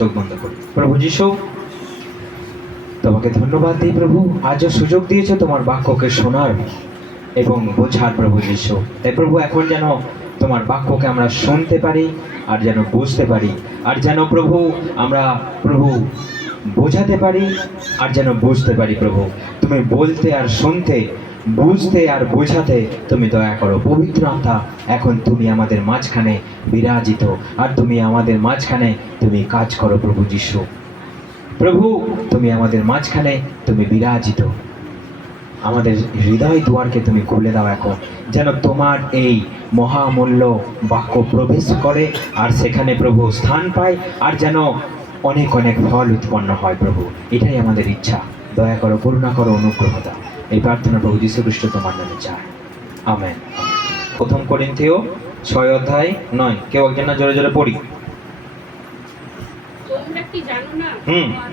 চোখ বন্ধ করি। প্রভু যিশু, তোমাকে ধন্যবাদ দিই প্রভু, আজও সুযোগ দিয়েছো তোমার বাক্যকে শোনার এবং বোঝার প্রভু যিশু। তাই প্রভু এখন যেন তোমার বাক্যকে আমরা শুনতে পারি আর যেন বুঝতে পারি, আর যেন প্রভু আমরা প্রভু বোঝাতে পারি আর যেন বুঝতে পারি। প্রভু তুমি বলতে আর শুনতে, বুঝতে আর বোঝাতে তুমি দয়া করো। পবিত্র আত্মা এখন তুমি আমাদের মাঝখানে বিরাজিত, আর তুমি আমাদের মাঝখানে তুমি কাজ করো প্রভু যিশু। প্রভু তুমি আমাদের মাঝখানে তুমি বিরাজিত, আমাদের হৃদয় দুয়ারকে তুমি খুলে দাও এখন, যেন তোমার এই মহামূল্য বাক্য প্রবেশ করে আর সেখানে প্রভু স্থান পায়, আর যেন অনেক অনেক ফল উৎপন্ন হয়। প্রভু এটাই আমাদের ইচ্ছা, দয়া করো, করুণা করো, অনুগ্রহ দাও। এই প্রার্থনা প্রভু যীশু খ্রিস্ট তোমার নামে চায়, আমেন। প্রথম করিন্থীয় 6:9, কেউ একজন না জোরে জোরে পড়ি। তোমরা কি জানো না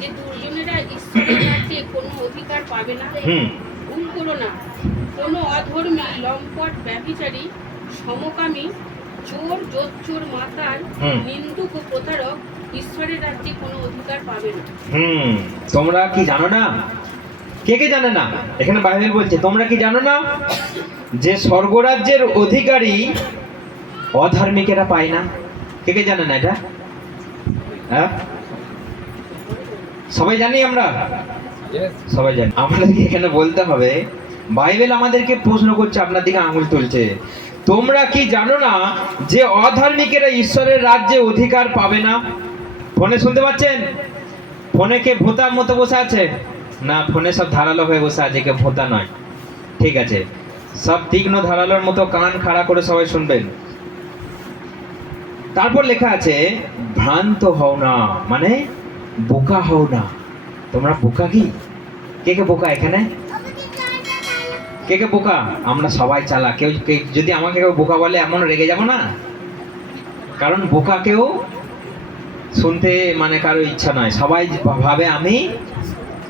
যে দুর্জনেরা ঈশ্বরের রাজ্যে কোনো অধিকার পাবে না? ভুল করো না। কোনো অধর্মী, লম্পট, ব্যভিচারী, সমকামী, চোর, জোচ্চোর, মাতাল, নিন্দুক ও প্রতারক ঈশ্বরের রাজ্যে কোনো অধিকার পাবে না। তোমরা কি জানো না? কে কে জানে না? এখানে বাইবেল বলছে তোমরা কি জানো না যে স্বর্গরাজ্যের অধিকারী অধার্মিকেরা পায় না? কে কে জানে না এটা? হ্যাঁ, সবাই জানি আমরা, সবাই জানি। আমাদেরকে এখানে বলতে হবে, বাইবেল আমাদেরকে প্রশ্ন করছে, আপনার দিকে আঙুল তুলছে। তোমরা কি জানো না যে অধার্মিকেরা ঈশ্বরের রাজ্যে অধিকার পাবে না? ফোনে শুনতে পাচ্ছেন? ফোনে কে ভোতার মতো বসে আছে? না, ফোনে সব ধারালো হয়ে বসে আছে, কে ভোতা নয়। ঠিক আছে, সব তীক্ষ্ণ ধারালোর মতো কান খাড়া করে সবাই শুনবেন। তারপর লেখা আছে ভ্রান্ত হও না, মানে বোকা হও না। তোমরা বোকা কি? কে কে বোকা এখানে? কে কে বোকা? আমরা সবাই চালাক। কেউ যদি আমাকে কেউ বোকা বলে এমন রেগে যাব না, কারণ বোকাকেও শুনতে মানে কারো ইচ্ছা নয়, সবাই ভাবে আমি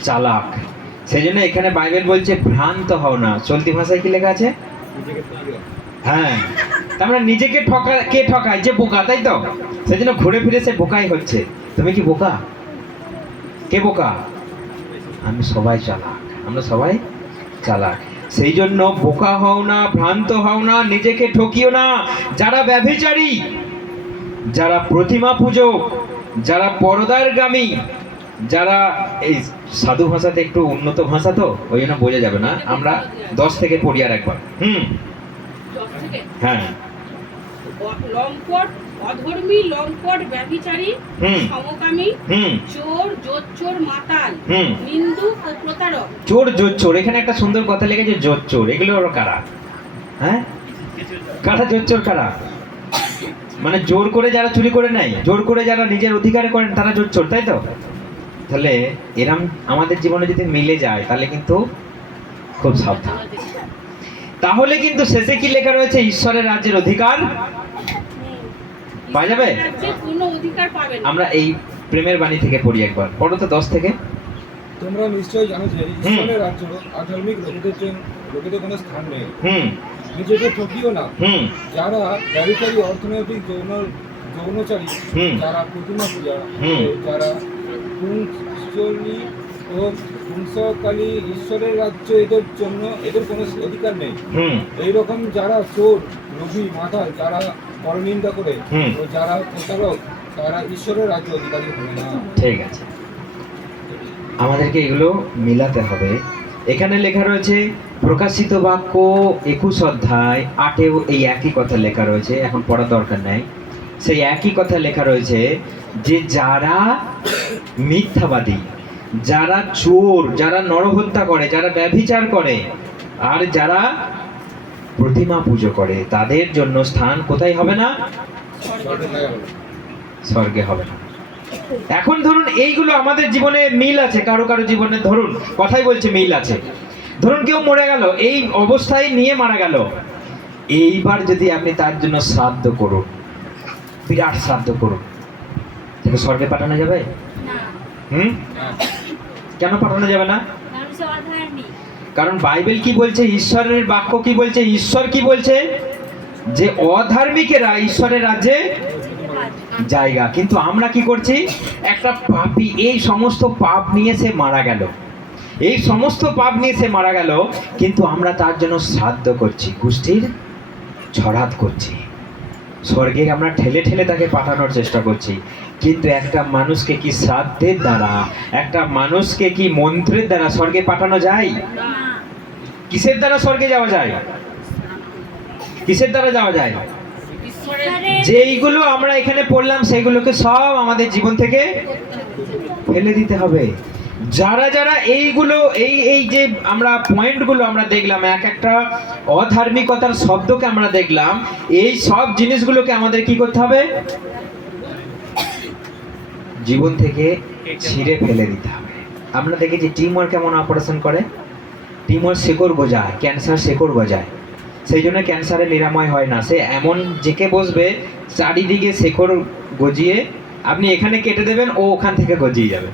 চালাক। সেই জন্য এখানে বাইবেল বলছে ভ্রান্ত হও না। চলতি ভাষায় কি লেখা আছে? হ্যাঁ, আমরা নিজেকে কে ঠকায়? যে বোকা, তাই তো? সেই জন্য ঘুরে ফিরে সে বোকাই হচ্ছে। তুমি কি বোকা? কে বোকা? আমি সবাই চালাক, আমরা সবাই চালাক। সেই জন্য বোকা হও না, ভ্রান্ত হও না, নিজেকে ঠকিও না। যারা ব্যভিচারী, যারা প্রতিমা পূজক, যারা পরদারগামী, যারা এই সাধু ভাষাতে একটু উন্নত ভাষা তো ওই জন্য বোঝা যাবে না, আমরা 10 থেকে পড়ি আর একবার। হ্যাঁ, লম্পট, অধর্মী, লম্পট, ব্যভিচারী, সমকামী, চোর, জোচ্চোর, মাতাল, নিন্দুক ও প্রতারক। চোর, জোচ্চোর, এখানে একটা সুন্দর কথা লেগেছে, জোচ্চোর। এগুলো ওরা কারা? হ্যাঁ, কারা জোচ্চোর? কারা মানে জোর করে যারা চুরি করে নেয়, জোর করে যারা নিজের অধিকারে করেন, তারা জোচ্চোর, তাই তো? তাহলে এরম আমাদের জীবনে যদি মিলে যায় তাহলে কিন্তু খুব সাবধান। তাহলে কিন্তু শেষে কি লেখা রয়েছে? ঈশ্বরের রাজ্যের অধিকার পাওয়া যাবে। আমরা এই প্রেমের বাণী থেকে পড়ি একবার, পড়ো তো 10 থেকে। তোমরা নিশ্চয়ই জানো যে ঈশ্বরের রাজ্য আধ্যাত্মিক লোকেদের কোনো স্থান নেই। নিজেকে ঠকিও না। যারা ব্যভিচারী, অর্থনৈতিক যৌনচারী, যারা প্রতিমা পূজা, যারা কুঞ্চলি ও হিংসকালী, ঈশ্বরের রাজ্য এদের কোনো অধিকার নেই। এইরকম যারা চোর, লোভী, মাতাল, যারা পরনিন্দা করে ও যারা প্রতারক, তারা ঈশ্বরের রাজ্য অধিকারী হবে না। ঠিক আছে, আমাদেরকে এগুলো মিলাতে হবে। এখানে লেখা রয়েছে প্রকাশিত বাক্য 21:8 এই একই কথা লেখা রয়েছে, এখন পড়ার দরকার নাই। সেই একই কথা লেখা রয়েছে যে যারা মিথ্যাবাদী, যারা চোর, যারা নরহত্যা করে, যারা ব্যভিচার করে, আর যারা প্রতিমা পুজো করে, তাদের জন্য স্থান কোথায় হবে না? স্বর্গে হবে না। এখন ধরুন এইগুলো আমাদের জীবনে মিল আছে, কারো কারো জীবনে ধরুন কথাই বলছে মিল আছে। ধরুন কেউ মরে গেল, এই অবস্থায় নিয়ে মারা গেল, এইবার যদি আপনি তার জন্য শ্রাদ্ধ করুন, বিরাট শ্রাদ্ধ করুন, তাকে স্বর্গে পাঠানো যাবে? কেন পাঠানো যাবে না? কারণ বাইবেল কি বলছে? ঈশ্বরের বাক্য কি বলছে? ঈশ্বর কি বলছে? যে অধার্মিকেরা ঈশ্বরের রাজ্যে জায়গা, কিন্তু আমরা কি করছি? একটা পাপী, এই সমস্ত পাপ নিয়ে সে মারা গেল, এই সমস্ত পাপ নিয়ে সে মারা গেল, কিন্তু আমরা তার জন্য শ্রাদ্ধ করছি, গোষ্ঠীর ছড়াত করছি, স্বর্গে আমরা ঠেলে ঠেলে তাকে পাঠানোর চেষ্টা করছি। কিন্তু একটা মানুষকে কি শ্রাদ্ধের দ্বারা, একটা মানুষকে কি মন্ত্রের দ্বারা স্বর্গে পাঠানো যায়? না, কিসের দ্বারা স্বর্গে যাওয়া যায়? কিসের দ্বারা যাওয়া যায়? ঈশ্বরের যেইগুলো আমরা এখানে পড়লাম সেগুলোকে সব আমাদের জীবন থেকে ফেলে দিতে হবে। যারা যারা এইগুলো এই এই যে আমরা পয়েন্টগুলো আমরা দেখলাম, এক একটা অধার্মিকতার শব্দকে আমরা দেখলাম, এই সব জিনিসগুলোকে আমাদের কি করতে হবে? জীবন থেকে ছিঁড়ে ফেলে দিতে হবে। আমরা দেখেছি টিউমার কেমন অপারেশন করে, টিউমার শেকড় গজায়, ক্যান্সার শেকড় গজায়, সেই জন্য ক্যান্সারের নিরাময় হয় না। সে এমন জেকে বসবে, চারিদিকে শেকড় গজিয়ে, আপনি এখানে কেটে দেবেন, ও ওখান থেকে গজিয়ে যাবে।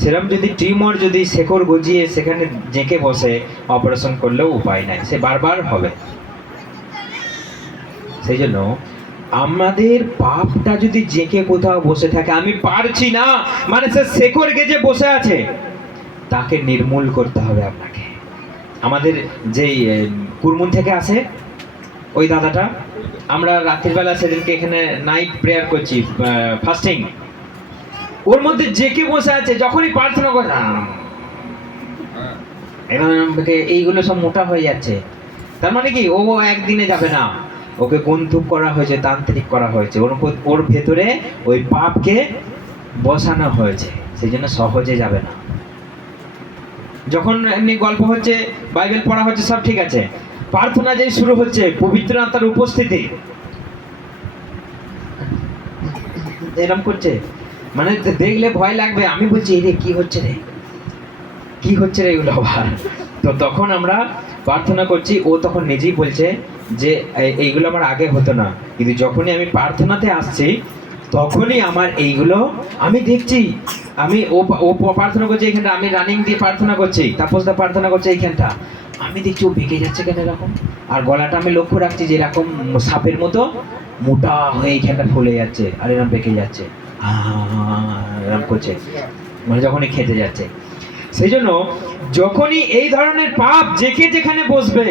সেরকম যদি টিউমার যদি শেকড় গজিয়ে সেখানে জেকে বসে, অপারেশন করলেও উপায় নাই, সে বারবার হবে। সেই জন্য আমাদের পাপটা যদি জেকে কোথাও বসে থাকে, আমি পারছি না মানে সে শেকড় গেজে বসে আছে, তাকে নির্মূল করতে হবে আপনাকে। আমাদের যেই কুরমুন থেকে আসে ওই দাদাটা, আমরা রাত্রিবেলা সেদিনকে এখানে নাইট প্রেয়ার করছি, ফাস্টিং, ওর মধ্যে জেকে বসে আছে, যখনই প্রার্থনা করে এইগুলো সব মোটা হয়ে যাচ্ছে। তার মানে কি, ও একদিনে যাবে না, ওকে গন্তুক করা হয়েছে, তান্ত্রিক করা হয়েছে, ওর ভেতরে ওই পাপকে বসানো হয়েছে, সেই জন্য সহজে যাবে না। যখন এমনি গল্প হচ্ছে, বাইবেল পড়া হচ্ছে, সব ঠিক আছে, প্রার্থনা যেই শুরু হচ্ছে, পবিত্র আত্মার উপস্থিতি এরকম করছে, মানে দেখলে ভয় লাগবে। আমি বলছি রে কি হচ্ছে রে, কি হচ্ছে রে এগুলো আবার। তো তখন আমরা প্রার্থনা করছি, ও তখন নিজেই বলছে যে এইগুলো আমার আগে হতো না, কিন্তু যখনই আমি প্রার্থনাতে আসছি তখনই আমার এইগুলো আমি দেখছি। আমি ও প্রার্থনা করছে এইখানটা, আমি রানিং দিয়ে প্রার্থনা করছি, তাপসদা প্রার্থনা করছে এইখানটা, আমি দেখছি ও বেঁকে যাচ্ছে কেন এরকম, আর গলাটা আমি লক্ষ্য রাখছি যে এরকম সাপের মতো মোটা হয়ে এইখানটা ফুলে যাচ্ছে, আর এরকম বেঁকে যাচ্ছে, এরকম করছে, মানে যখনই খেতে যাচ্ছে। সেই জন্য যখনই এই ধরনের পাপ জেকে যেখানে বসবে,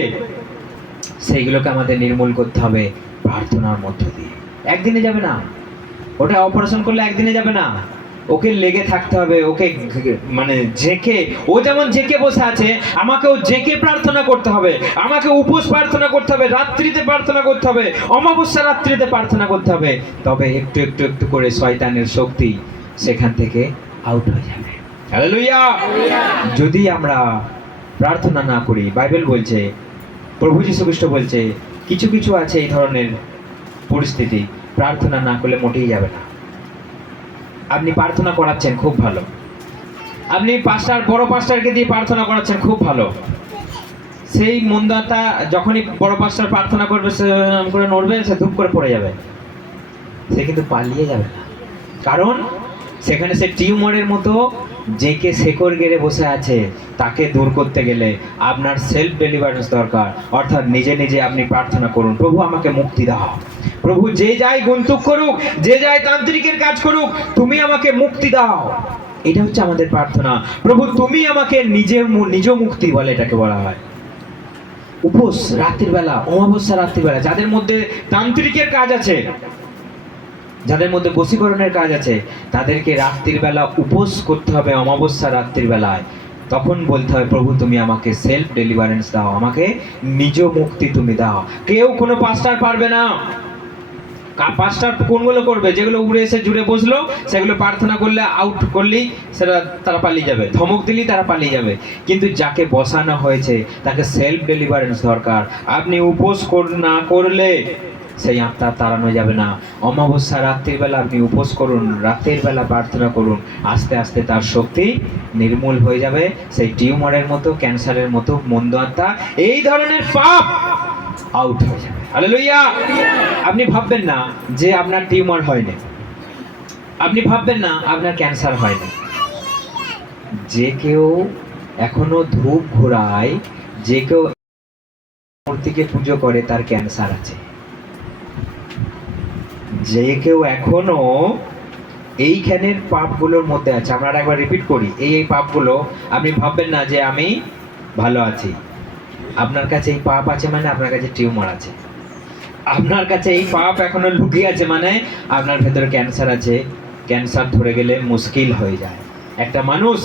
সেইগুলোকে আমাদের নির্মূল করতে হবে প্রার্থনার মধ্য দিয়ে। একদিনে যাবে না, ওটা অপারেশন করলে একদিনে যাবে না, ওকে লেগে থাকতে হবে, ওকে মানে জেকে, ও যেমন জেকে বসে আছে, আমাকেও জেকে প্রার্থনা করতে হবে, আমাকে উপোস প্রার্থনা করতে হবে, রাত্রিতে প্রার্থনা করতে হবে, অমাবস্যা রাত্রিতে প্রার্থনা করতে হবে, তবে একটু একটু একটু করে শয়তানের শক্তি সেখান থেকে আউট হয়ে যাবে। হালেলুয়া। যদি আমরা প্রার্থনা না করি, বাইবেল বলছে, প্রভু যীশু খ্রিস্ট বলছে, কিছু কিছু আছে এই ধরনের পরিস্থিতি, প্রার্থনা না করলে মোটেই যাবে না। আপনি প্রার্থনা করাচ্ছেন, খুব ভালো, আপনি বড় পাস্টারকে দিয়ে প্রার্থনা করাচ্ছেন, খুব ভালো, সেই মন্দাটা যখনই বড় পাস্টার প্রার্থনা করবে, সে করে নড়বে, সে ধূপ করে পড়ে যাবে, সে কিন্তু পালিয়ে যাবে না, কারণ সেখানে সে টিউমারের মতো জেকে শেকড় গেড়ে বসে আছে। তাকে দূর করতে গেলে আপনার সেলফ ডেলিভারেন্স দরকার, অর্থাৎ নিজে নিজে আপনি প্রার্থনা করুন, প্রভু আমাকে মুক্তি দাও, প্রভু যে যাই গন্তুক করুক, যে যাই তান্ত্রিকের কাজ করুক, তুমি আমাকে মুক্তি দাও। এটা হচ্ছে আমাদের প্রার্থনা, প্রভু তুমি আমাকে নিজ মুক্তি বলে, এটাকে বলা হয় উপোস। রাত্রির বেলা, অমাবস্যা রাত্রির বেলা, যাদের মধ্যে তান্ত্রিকের কাজ আছে, যাদের মধ্যে বশীকরণের কাজ আছে, তাদেরকে রাত্রির বেলা উপোস করতে হবে, অমাবস্যা রাত্রির বেলায়। তখন বলতে হবে, প্রভু তুমি আমাকে সেলফ ডেলিভারেন্স দাও, আমাকে নিজ মুক্তি তুমি দাও। কেউ কোনো পাস্টার পারবে না। পাস্টার কোনগুলো করবে? যেগুলো উড়ে এসে জুড়ে বসলো, সেগুলো প্রার্থনা করলে আউট করলেই সেটা তারা পালিয়ে যাবে, ধমক দিলেই তারা পালিয়ে যাবে। কিন্তু যাকে বসানো হয়েছে তাকে সেলফ ডেলিভারেন্স দরকার। আপনি উপোস না করলে সেই আত্মা তাড়ানো যাবে না। অমাবস্যা রাত্রির বেলা আপনি উপোস করুন, রাতের বেলা প্রার্থনা করুন, আস্তে আস্তে তার শক্তি নির্মূল হয়ে যাবে। সেই টিউমারের মতো, ক্যান্সারের মতো মন্দ আত্মা, এই ধরনের পাপ আউট হয়ে যাবে। হালেলুয়া। আপনি ভাববেন না যে আপনার টিউমার হয়নি, আপনি ভাববেন না আপনার ক্যান্সার হয়নি। যে কেউ এখনো ধূপ ঘোরায়, যে কেউ মূর্তিকে পুজো করে, তার ক্যান্সার আছে। যে কেউ এখনো এইখানের পাপগুলোর মধ্যে আছে, আমরা একবার রিপিট করি, এই পাপগুলো, আপনি ভাববেন না যে আমি ভালো আছি। আপনার কাছে এই পাপ আছে মানে আপনার কাছে টিউমার আছে। আপনার কাছে এই পাপ এখনো লুকিয়ে আছে মানে আপনার ভেতরে ক্যান্সার আছে। ক্যান্সার ধরে গেলে মুশকিল হয়ে যায়। একটা মানুষ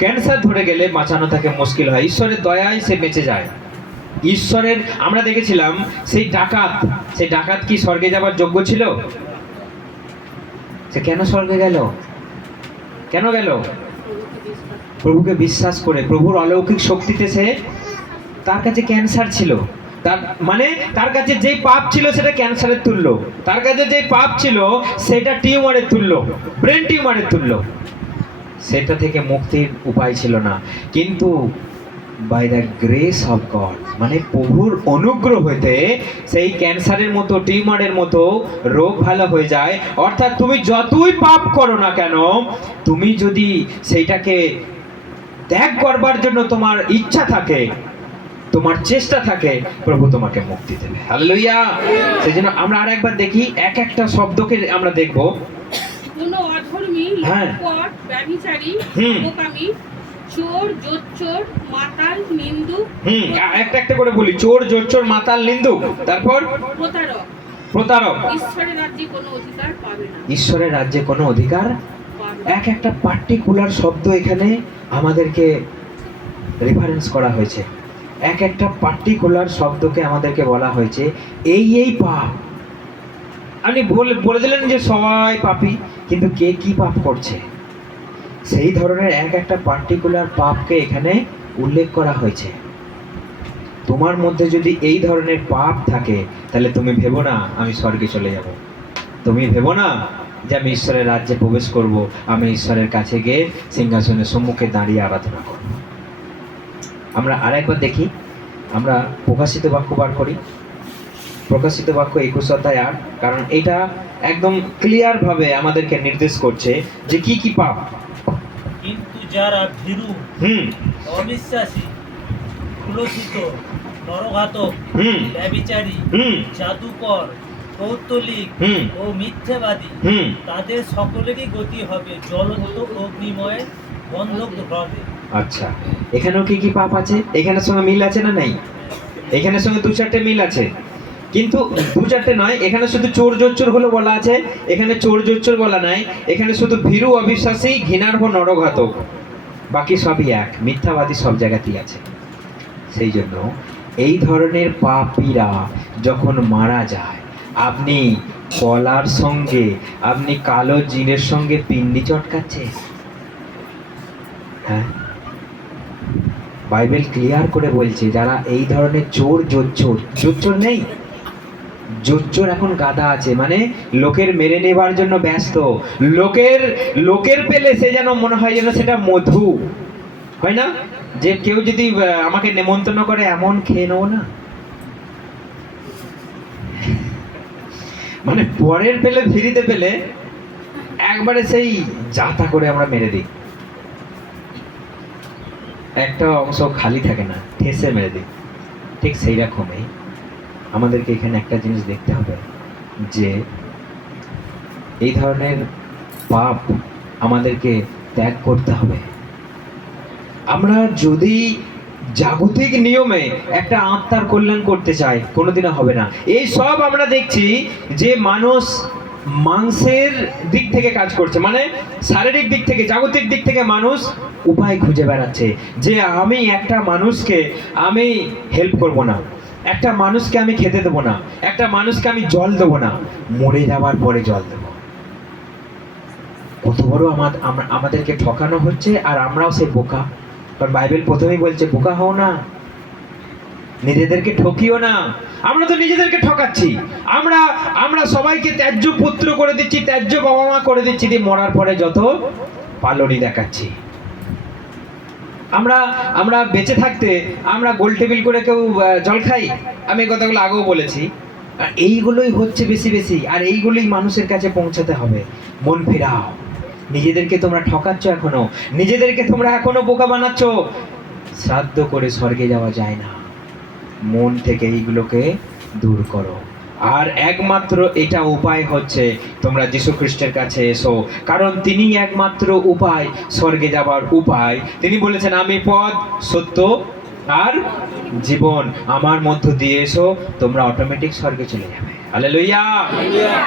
ক্যান্সার ধরে গেলে বাঁচানো তাকে মুশকিল হয়, ঈশ্বরের দয়ায় সে বেঁচে যায়। ঈশ্বরের, আমরা দেখেছিলাম সেই ডাকাত কি স্বর্গে যাবার যোগ্য ছিল? সে কেন স্বর্গে গেল? কেন গেল? প্রভুকে বিশ্বাস করে, প্রভুর অলৌকিক শক্তিতে সে, তার কাছে ক্যান্সার ছিল, তার মানে তার কাছে যেই পাপ ছিল সেটা ক্যান্সারের তুল্য, তার কাছে যেই পাপ ছিল সেটা টিউমারের তুল্য, ব্রেন টিউমারের তুল্য। সেটা থেকে মুক্তির উপায় ছিল না, কিন্তু by the grace of god, মানে প্রভুর অনুগ্রহ হইতে সেই ক্যান্সারের মতো, টিউমারের মতো রোগ ভালো হয়ে যায়। অর্থাৎ তুমি যতই পাপ করো না কেন, তুমি যদি সেইটাকে ত্যাগ করবার জন্য তোমার ইচ্ছা থাকে, তোমার চেষ্টা থাকে, প্রভু তোমাকে মুক্তি দেবে। হালেলুয়া। সেই জন্য আমরা আরেকবার দেখি, এক একটা শব্দকে আমরা দেখব। কোনো অধর্মী, হ্যাঁ। লম্পট, ব্যভিচারী, হুম। বোকামি, চোর, জোচ্চোর, মাতাল, নিন্দুক, একটা একটা করে বলি। চোর, জোচ্চোর, মাতাল, নিন্দুক, তারপর প্রতারক ঈশ্বরের রাজ্যে কোনো অধিকার পাবে না। ঈশ্বরের রাজ্যে কোনো অধিকার পাবে না। এক একটা পার্টিকুলার শব্দ এখানে আমাদেরকে রেফারেন্স করা হয়েছে। এক একটা পার্টিকুলার শব্দকে আমাদেরকে বলা হয়েছে এই পাপ। আপনি বলে দিলেন যে সবাই পাপী, কিন্তু কে কি পাপ করছে সেই ধরনের এক একটা পার্টিকুলার পাপকে এখানে উল্লেখ করা হয়েছে। তোমার মধ্যে যদি এই ধরনের পাপ থাকে, তাহলে তুমি ভেবো না আমি স্বর্গে চলে যাব। তুমি ভেবো না যে আমি ঈশ্বরের রাজ্যে প্রবেশ করব, আমি ঈশ্বরের কাছে গিয়ে সিংহাসনের সম্মুখে দাঁড়িয়ে আরাধনা করব। আমরা আরেকবার দেখি, আমরা প্রকাশিত বাক্য বার করি। প্রকাশিত বাক্য 21 অধ্যায় 8, কারণ এটা একদম ক্লিয়ার ভাবে আমাদেরকে নির্দেশ করছে যে কি কি পাপ। কিন্তু যারা ভীরু, অবিশ্বাসী, কুলসিত, নরঘাতক, ব্যভিচারী, জাদুকর, কৌতলিক ও মিথ্যাবাদী, তাদের সকলেরই গতি হবে জ্বলন্ত অগ্নিময় বন্ধক হবে। আচ্ছা, এখানেও কি কি পাপ আছে? এখানের সঙ্গে মিল আছে না নেই? এখানের সঙ্গে 2-4টে মিল আছে, কিন্তু 2-4টে নয়। এখানে শুধু চোর জোচ্চোর গুলো বলা আছে, এখানে চোর জোচ্চোর বলা নাই। এখানে শুধু ভীরু, অবিশ্বাসী, ঘৃণার্হ, নরঘাতক, বাকি সবই এক। মিথ্যাবাদী সব জায়গাতেই আছে। সেই জন্য এই ধরনের পাপীরা যখন মারা যায়, আপনি কলার সঙ্গে, আপনি কালো জিনের সঙ্গে পিন্ডি চটকাচ্ছে? হ্যাঁ, বাইবেল ক্লিয়ার করে বলছে যারা এই ধরনের চোর, জোচ্চোর নেই, জোচ্চোর এখন গাদা আছে, মানে লোকের মেরে নেবার জন্য ব্যস্ত। লোকের পেলে সে যেন মনে হয় যেন সেটা মধু, হয় না? যে কেউ যদি আমাকে নেমন্তন্ন করে, এমন খেয়ে নেবো না, মানে পরের পেলে, ফিরিতে পেলে একবারে সেই যাতা করে আমরা মেরে দিই। একটা অংশ খালি থাকে না, ঠেসে মেরে দিই। ঠিক সেই রকমই আমাদেরকে এখানে একটা জিনিস দেখতে হবে যে এই ধরনের পাপ আমাদেরকে ত্যাগ করতে হবে। আমরা যদি জাগতিক নিয়মে একটা আত্মার কল্যাণ করতে চাই, কোনোদিনও হবে না। এই সব আমরা দেখছি যে মানুষ মাংসের দিক থেকে কাজ করছে, মানে শারীরিক দিক থেকে, জাগতিক দিক থেকে মানুষ উপায় খুঁজে বেড়াচ্ছে যে আমি একটা মানুষকে আমি হেল্প করব না, একটা মানুষকে আমি খেতে দেবো না, একটা মানুষকে আমি জল দেবো না, মরে যাওয়ার পরে জল দেবো। কত বড় আমাদেরকে ঠকানো হচ্ছে, আর আমরাও সেই বোকা। কারণ বাইবেল প্রথমেই বলছে বোকা হও না, নিজেদেরকে ঠকিও না। আমরা তো নিজেদেরকে ঠকাচ্ছি। আমরা সবাইকে ত্যায্য পুত্র করে দিচ্ছি, ত্যায্য বাবা মা করে দিচ্ছি, দিয়ে মরার পরে যত পালনি দেখাচ্ছি। আমরা বেঁচে থাকতে আমরা গোল টেবিল করে কেউ জল খাই, আমি এই কথাগুলো আগেও বলেছি। আর এইগুলোই হচ্ছে বেশি, আর এইগুলোই মানুষের কাছে পৌঁছাতে হবে। মন ফেরাও, নিজেদেরকে তোমরা ঠকাচ্ছ, নিজেদেরকে তোমরা এখনো বোকা বানাচ্ছ। শ্রাদ্ধ করে স্বর্গে যাওয়া যায় না। মন থেকে এইগুলোকে দূর করো, আর একমাত্র এটা উপায় হচ্ছে তোমরা যীশু খ্রিস্টের কাছে এসো, কারণ তিনি একমাত্র উপায়, স্বর্গে যাবার উপায়। তিনি বলেছেন আমি পথ, সত্য আর জীবন, আমার মধ্য দিয়ে এসো, তোমরা অটোমেটিক স্বর্গে চলে যাবে। হালেলুয়া।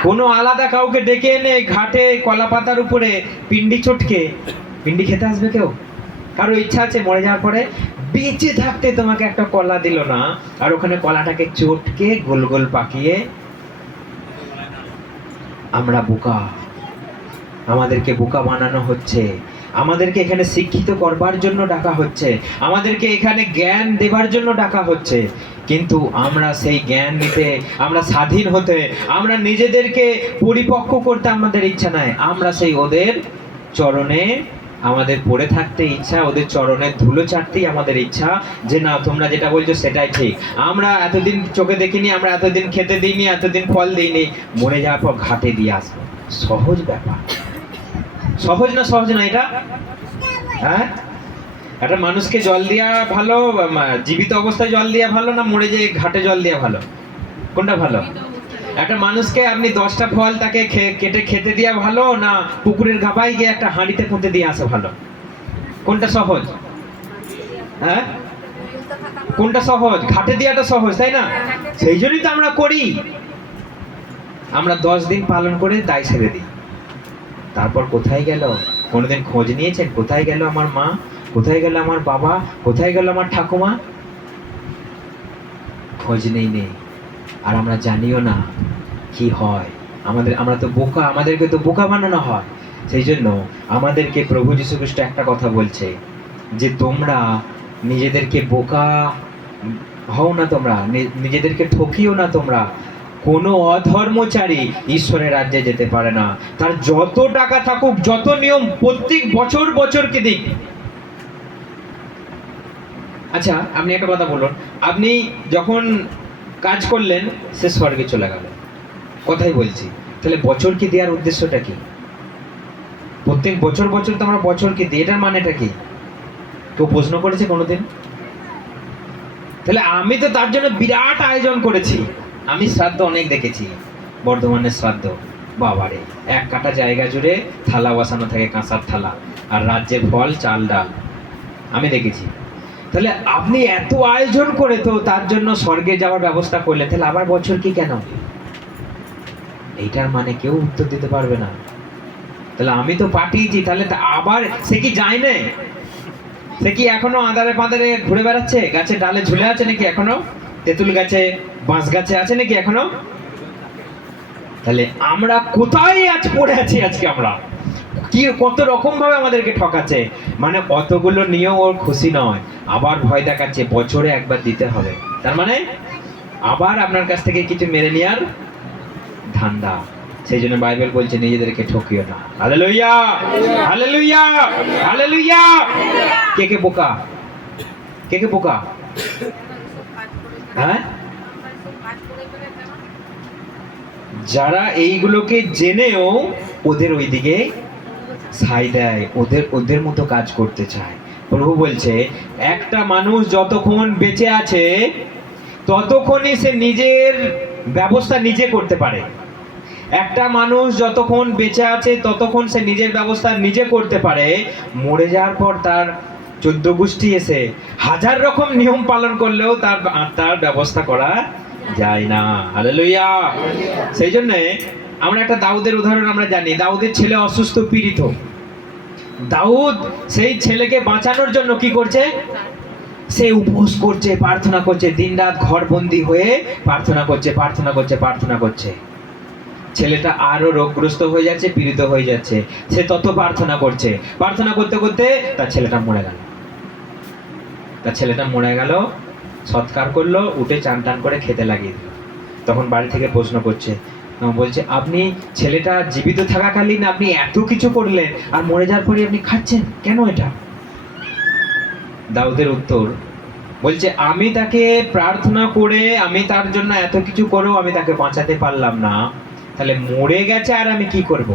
কোনো আলাদা কাউকে ডেকে এনে ঘাটে কলা পাতার উপরে পিন্ডি চটকে পিন্ডি খেতে আসবে কেউ? কারো ইচ্ছা আছে মরে যাওয়ার পরে বেঁচে থাকতে তোমাকে একটা কলা দিল না, আর ওখানে কলাটাকে চটকে গোল গোল পাকিয়ে? আমরা বোকা, আমাদেরকে বোকা বানানো হচ্ছে, আমাদেরকে এখানে শিক্ষিত করবার জন্য ডাকা হচ্ছে, আমাদেরকে এখানে জ্ঞান দেবার জন্য ডাকা হচ্ছে, কিন্তু আমরা সেই জ্ঞান নিতে, আমরা স্বাধীন হতে, আমরা নিজেদেরকে পরিপক্ক করতে আমাদের ইচ্ছা নাই। আমরা সেই ওদের চরণে আমাদের পড়ে থাকতে ইচ্ছা, ওদের চরণের ধুলো চাটতেই আমাদের ইচ্ছা, যে না তোমরা যেটা বলছো সেটাই ঠিক। আমরা এতদিন চোখে দেখিনি, আমরা এতদিন খেতে দিইনি, এতদিন ফল দিইনি, মরে যাওয়ার পর ঘাটে দিয়ে আসবো। সহজ ব্যাপার, সহজ না? সহজ না এটা? হ্যাঁ, একটা মানুষকে জল দেওয়া ভালো, জীবিত অবস্থায় জল দেওয়া ভালো, না মরে যে ঘাটে জল দেওয়া ভালো? কোনটা ভালো? একটা মানুষকে আপনি 10টা ফল তাকে কেটে খেতে দেওয়া ভালো, না পুকুরের গাবায় গিয়ে একটা হাঁড়িতে পুঁতে দিয়ে আসা ভালো? কোনটা সহজ? হ্যাঁ, কোনটা সহজ? ঘাটে দেওয়াটা সহজ, তাই না? সেই জন্যই তো আমরা করি। আমরা 10 দিন পালন করে দায় ছেড়ে দিই, তারপর কোথায় গেল? কোনোদিন খোঁজ নিয়েছেন কোথায় গেল আমার মা, কোথায় গেল আমার বাবা, কোথায় গেল আমার ঠাকুমা? খোঁজ নেই। আর আমরা জানিও না কি হয়। আমরা তো বোকা, আমাদেরকে তো বোকা বানানো হয়। সেই জন্য আমাদেরকে প্রভু যীশু খ্রিস্ট একটা কথা বলছে, যে তোমরা নিজেদেরকে বোকা হও না, তোমরা নিজেদেরকে ঠকিও না। তোমরা কোনো অধর্মচারী ঈশ্বরের রাজ্যে যেতে পারে না। তার যত টাকা থাকুক, যত নিয়ম, প্রত্যেক বছরকে দিক। আচ্ছা, আপনি একটা কথা বলুন, আপনি যখন কাজ করলেন সে স্বর্গে চলে গেল, কথাই বলছি, তাহলে বছরকে দেওয়ার উদ্দেশ্যটা কি? প্রত্যেক বছর তো আমরা বছরকে দিই, এটার মানেটা কি? কেউ প্রশ্ন করেছে কোনোদিন? তাহলে আমি তো তার জন্য বিরাট আয়োজন করেছি। আমি শ্রাদ্ধ অনেক দেখেছি, বর্ধমানের শ্রাদ্ধ, বাবারে 1 কাঠা জায়গা জুড়ে থালা বসানো থাকে, কাঁসার থালা, আর রাজ্যের ফল চাল ডাল, আমি দেখেছি। তাহলে আপনি এত আয়োজন করে তো তার জন্য স্বর্গে যাওয়ার ব্যবস্থা করলে, তাহলে আবার বছর কি কেন? এইটার মানে কেউ উত্তর দিতে পারবে না। তাহলে আমি তো পাঠিয়েছি, তাহলে আবার সে কি যায় না? সে কি এখনো আঁধারে পাঁধারে ঘুরে বেড়াচ্ছে? গাছের ডালে ঝুলে আছে নাকি এখনো? তেঁতুল গাছে, বাঁশ গাছে আছে নাকি এখনো? তাহলে আমরা কোথায় আজ পড়ে আছি? আজকে আমরা কি কত রকম ভাবে আমাদেরকে ঠকাচ্ছে। মানে অতগুলো নিয়েও ওর খুশি নয়, আবার ভয় দেখাচ্ছে বছরে একবার দিতে হবে। তার মানে আবার আপনার কাছ থেকে কিছু মেরে নেওয়ার ধান্দা। সেই জন্য বাইবেল বলছে নিজেদেরকে ঠকিও না। Hallelujah, hallelujah, hallelujah. কে বোকা? কে বোকা? হ্যাঁ, যারা এইগুলোকে জেনেও ওদের ওইদিকে ছাই দেয়, ওদের মতো কাজ করতে চায়। প্রভু বলছে একটা মানুষ যতক্ষণ বেঁচে আছে ততক্ষণই সে নিজের ব্যবস্থা নিজে করতে পারে। একটা মানুষ যতক্ষণ বেঁচে আছে ততক্ষণ সে নিজের ব্যবস্থা নিজে করতে পারে। মরে যাওয়ার পর তার 14 গোষ্ঠী এসে 1000 রকম নিয়ম পালন করলেও তার ব্যবস্থা করা যায় না। হালেলুয়া। সেই জন্য আমরা একটা দাউদের উদাহরণ আমরা জানি। দাউদের ছেলে অসুস্থ, পীড়িত। দাউদ সেই ছেলেকে বাঁচানোর জন্য কি করছে? সে উপোস করছে, প্রার্থনা করছে, দিনরাত ঘরবন্দি হয়ে প্রার্থনা করছে। ছেলেটা আরো রোগগ্রস্ত হয়ে যাচ্ছে, পীড়িত হয়ে যাচ্ছে। সে তত প্রার্থনা করতে করতে তার ছেলেটা মরে গেল। সৎকার করলো, উঠে চান টান করে খেতে লাগিয়ে দিল। তখন বাড়ি থেকে প্রশ্ন করছে, বলছে আপনি ছেলেটা জীবিত থাকাকালীন আপনি এত কিছু করলেন, আর মরে যাওয়ার পরে আপনি খাচ্ছেন কেন? এটা দাউদের উত্তর বলছে, আমি তাকে প্রার্থনা করে, আমি তার জন্য এত কিছু করেও আমি তাকে বাঁচাতে পারলাম না। তাহলে মরে গেছে আর আমি কি করব?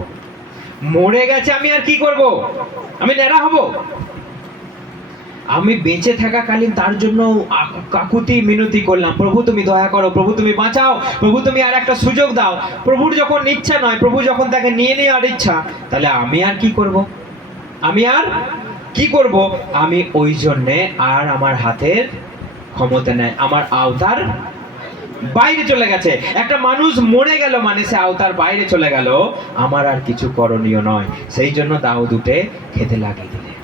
মরে গেছে আমি আর কি করব? আমি ন্যাড়া হব? আমি বেঁচে থাকাকালীন তার জন্য কাকুতি মিনতি করলাম, প্রভু তুমি দয়া করো, প্রভু তুমি বাঁচাও, প্রভু তুমি আর একটা সুযোগ দাও। প্রভুর যখন ইচ্ছা নয়, প্রভু যখন তাকে নিয়ে নেওয়ার ইচ্ছা, তাহলে আমি আর কি করব? আমি আর কি করব? আমি ওই জন্যে আর আমার হাতের ক্ষমতা নেই, আমার আওতার বাইরে চলে গেছে। একটা মানুষ মরে গেল মানে সে আওতার বাইরে চলে গেল, আমার আর কিছু করণীয় নয়। সেই জন্য দাউদ উঠে খেতে লাগিয়ে দিলেন।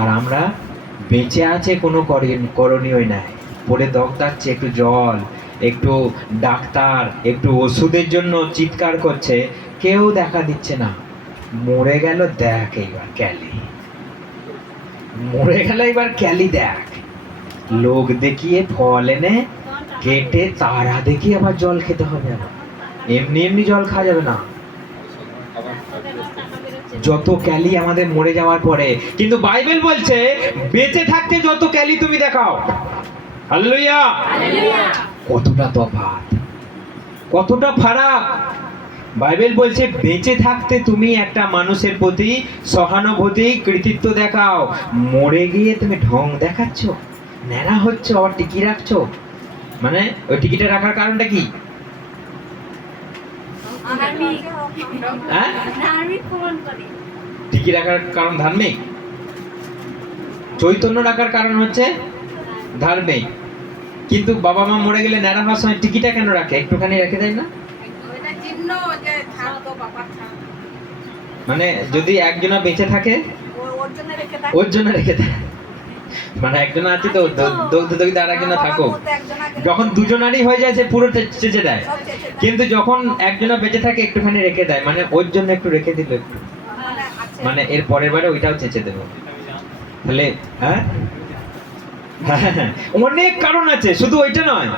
আর আমরা বেঁচে আছে কোনো করণীয় নাই, পড়ে দগদাচ্ছে, একটু জল, একটু ডাক্তার, একটু ওষুধের জন্য চিৎকার করছে, কেউ দেখা দিচ্ছে না। মরে গেল, দেখ এইবার ক্যালি, মরে গেল এবার ক্যালি দেখ। লোক দেখিয়ে ফল এনে কেটে তারা দেখিয়ে আবার জল খেতে হবে, আবার এমনি এমনি জল খাওয়া যাবে না। যত ক্যালি আমাদের মরে যাওয়ার পরে, কিন্তু বাইবেল বলছে বেঁচে থাকতে যত ক্যালি তুমি দেখাও। হালেলুয়া! কতটা তফাৎ, কতটা ফারাক। বাইবেল বলছে বেঁচে থাকতে তুমি একটা মানুষের প্রতি সহানুভূতি, কৃতিত্ব দেখাও, মরে গিয়ে তুমি ঢং দেখাচ্ছ, ন্যাড়া হচ্ছ, আবার টিকি রাখছো। মানে ওই টিকিটে রাখার কারণটা কি? হ্যাঁ, টিকি রাখার কারণ ধার্মিক, চৈতন্য রাখার কারণ হচ্ছে ধার্মিক। কিন্তু বাবা মা মরে গেলে ন্যাড়া হওয়ার সময় টিকিটা কেন রাখে? একটুখানি রেখে দেয় না? মানে যদি একজনা বেঁচে থাকে ওর জন্য রেখে দেয়। মানে একজনা আছে তো দগ্ধ আর একজনা থাকো, যখন দুজনারই হয়ে যায় সে পুরো চেঁচে দেয়। কিন্তু যখন একজনা বেঁচে থাকে একটুখানি রেখে দেয়, মানে ওর জন্য একটু রেখে দিল, একটু মানে এর পরের বারে ওইটাও চেঁচে দেবো। তাহলে হ্যাঁ, অনেক কারণ আছে, শুধু ওইটা নয়,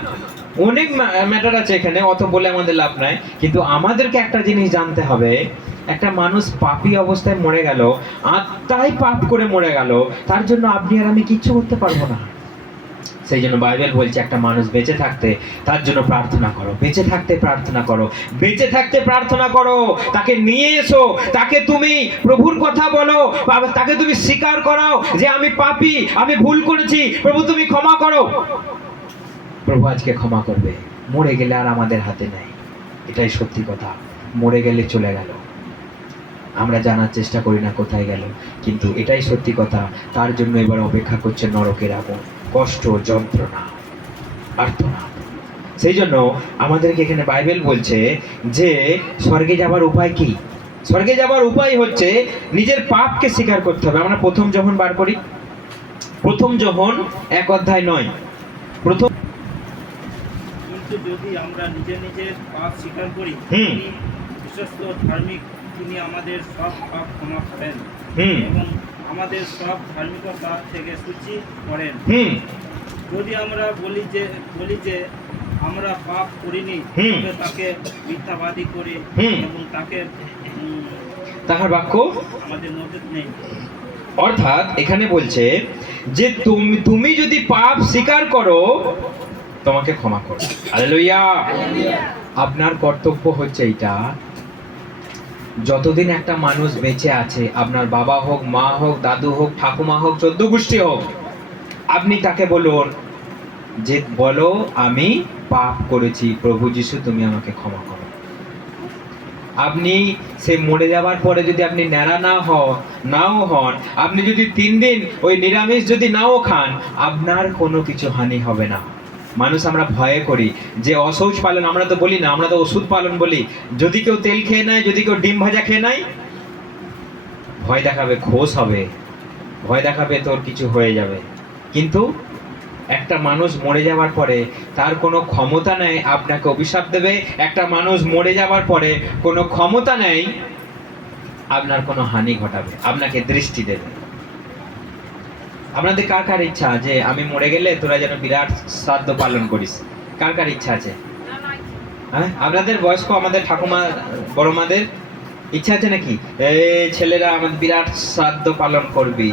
অনেক ম্যাটার আছে এখানে, অত বলে আমাদের লাভ নাই। কিন্তু আমাদেরকে একটা জিনিস জানতে হবে, একটা মানুষ পাপী অবস্থায় মরে গেল, আত্মায় পাপ করে মরে গেল, তার জন্য আপনি আর আমি কিচ্ছু করতে পারবো না। সেই জন্য বাইবেল বলছে একটা মানুষ বেঁচে থাকতে তার জন্য প্রার্থনা করো, বেঁচে থাকতে প্রার্থনা করো, বেঁচে থাকতে প্রার্থনা করো, তাকে নিয়ে এসো, তাকে তুমি প্রভুর কথা বলো, তাকে তুমি স্বীকার করাও যে আমি পাপী, আমি ভুল করেছি, প্রভু তুমি ক্ষমা করো। প্রভু আজকে ক্ষমা করবে। মরে গেলে আর আমাদের হাতে নেই, এটাই সত্যি কথা। মরে গেলে চলে গেল, আমরা জানার চেষ্টা করি না কোথায় গেল, কিন্তু এটাই সত্যি কথা। তার জন্য এবার অপেক্ষা করছে নরকের আগুন, কষ্ট, যন্ত্রণা, আর্তনাদ। সেই জন্য আমাদেরকে এখানে বাইবেল বলছে যে স্বর্গে যাবার উপায় কি? স্বর্গে যাবার উপায় হচ্ছে নিজের পাপকে স্বীকার করতে হবে। আমরা প্রথম যোহন বার করি, প্রথম যোহন 1:9। প্রথম, কিন্তু যদি আমরা নিজের পাপ স্বীকার করি, বিশ্বস্ত ধার্মিক, তিনি আমাদের সব পাপ ক্ষমা করেন এবং আমাদের সব ধার্মিকতা থেকে সূচি করেন। যদি আমরা বলি যে আমরা পাপ করিনি, তবে তাকে মিথ্যাবাদী করি এবং তাহার বাক্য আমাদের মধ্যে নেই। অর্থাৎ এখানে বলছে যে তুমি যদি পাপ স্বীকার করো, তোমাকে ক্ষমা করো। হালেলুয়া! আপনার কর্তব্য হচ্ছে এইটা, যতদিন একটা মানুষ বেঁচে আছে, আপনার বাবা হোক, মা হোক, দাদু হোক, ঠাকুমা হোক, 14 গোষ্ঠী হোক, আপনি তাকে বলুন যে বলো আমি পাপ করেছি, প্রভু যিশু তুমি আমাকে ক্ষমা করো। আপনি সে মরে যাওয়ার পরে যদি আপনি ন্যাড়া নাও হন, আপনি যদি 3 দিন ওই নিরামিষ যদি নাও খান, আপনার কোনো কিছু হানি হবে না। মানুষ আমরা ভয়ে করি যে অশৌচ পালন, আমরা তো বলি না, আমরা তো ওষুধ পালন বলি। যদি কেউ তেল খেয়ে নেয়, যদি কেউ ডিম ভাজা খেয়ে নেয়, ভয় দেখাবে, খোশ হবে, ভয় দেখাবে তোর কিছু হয়ে যাবে। কিন্তু একটা মানুষ মরে যাওয়ার পরে তার কোনো ক্ষমতা নেই আপনাকে অভিশাপ দেবে। একটা মানুষ মরে যাওয়ার পরে কোনো ক্ষমতা নেই আপনার কোনো হানি ঘটাবে, আপনাকে দৃষ্টি দেবে। আপনাদের কার কার ইচ্ছা যে আমি মরে গেলে তোরা যেন বিরাট শ্রাদ্ধ পালন করিস? কার কার ইচ্ছা আছে? হ্যাঁ, আপনাদের বয়স্ক, আমাদের ঠাকুমা, বড় মাদের ইচ্ছা আছে নাকি? এই ছেলেরা আমাদের বিরাট শ্রাদ্ধ পালন করবি,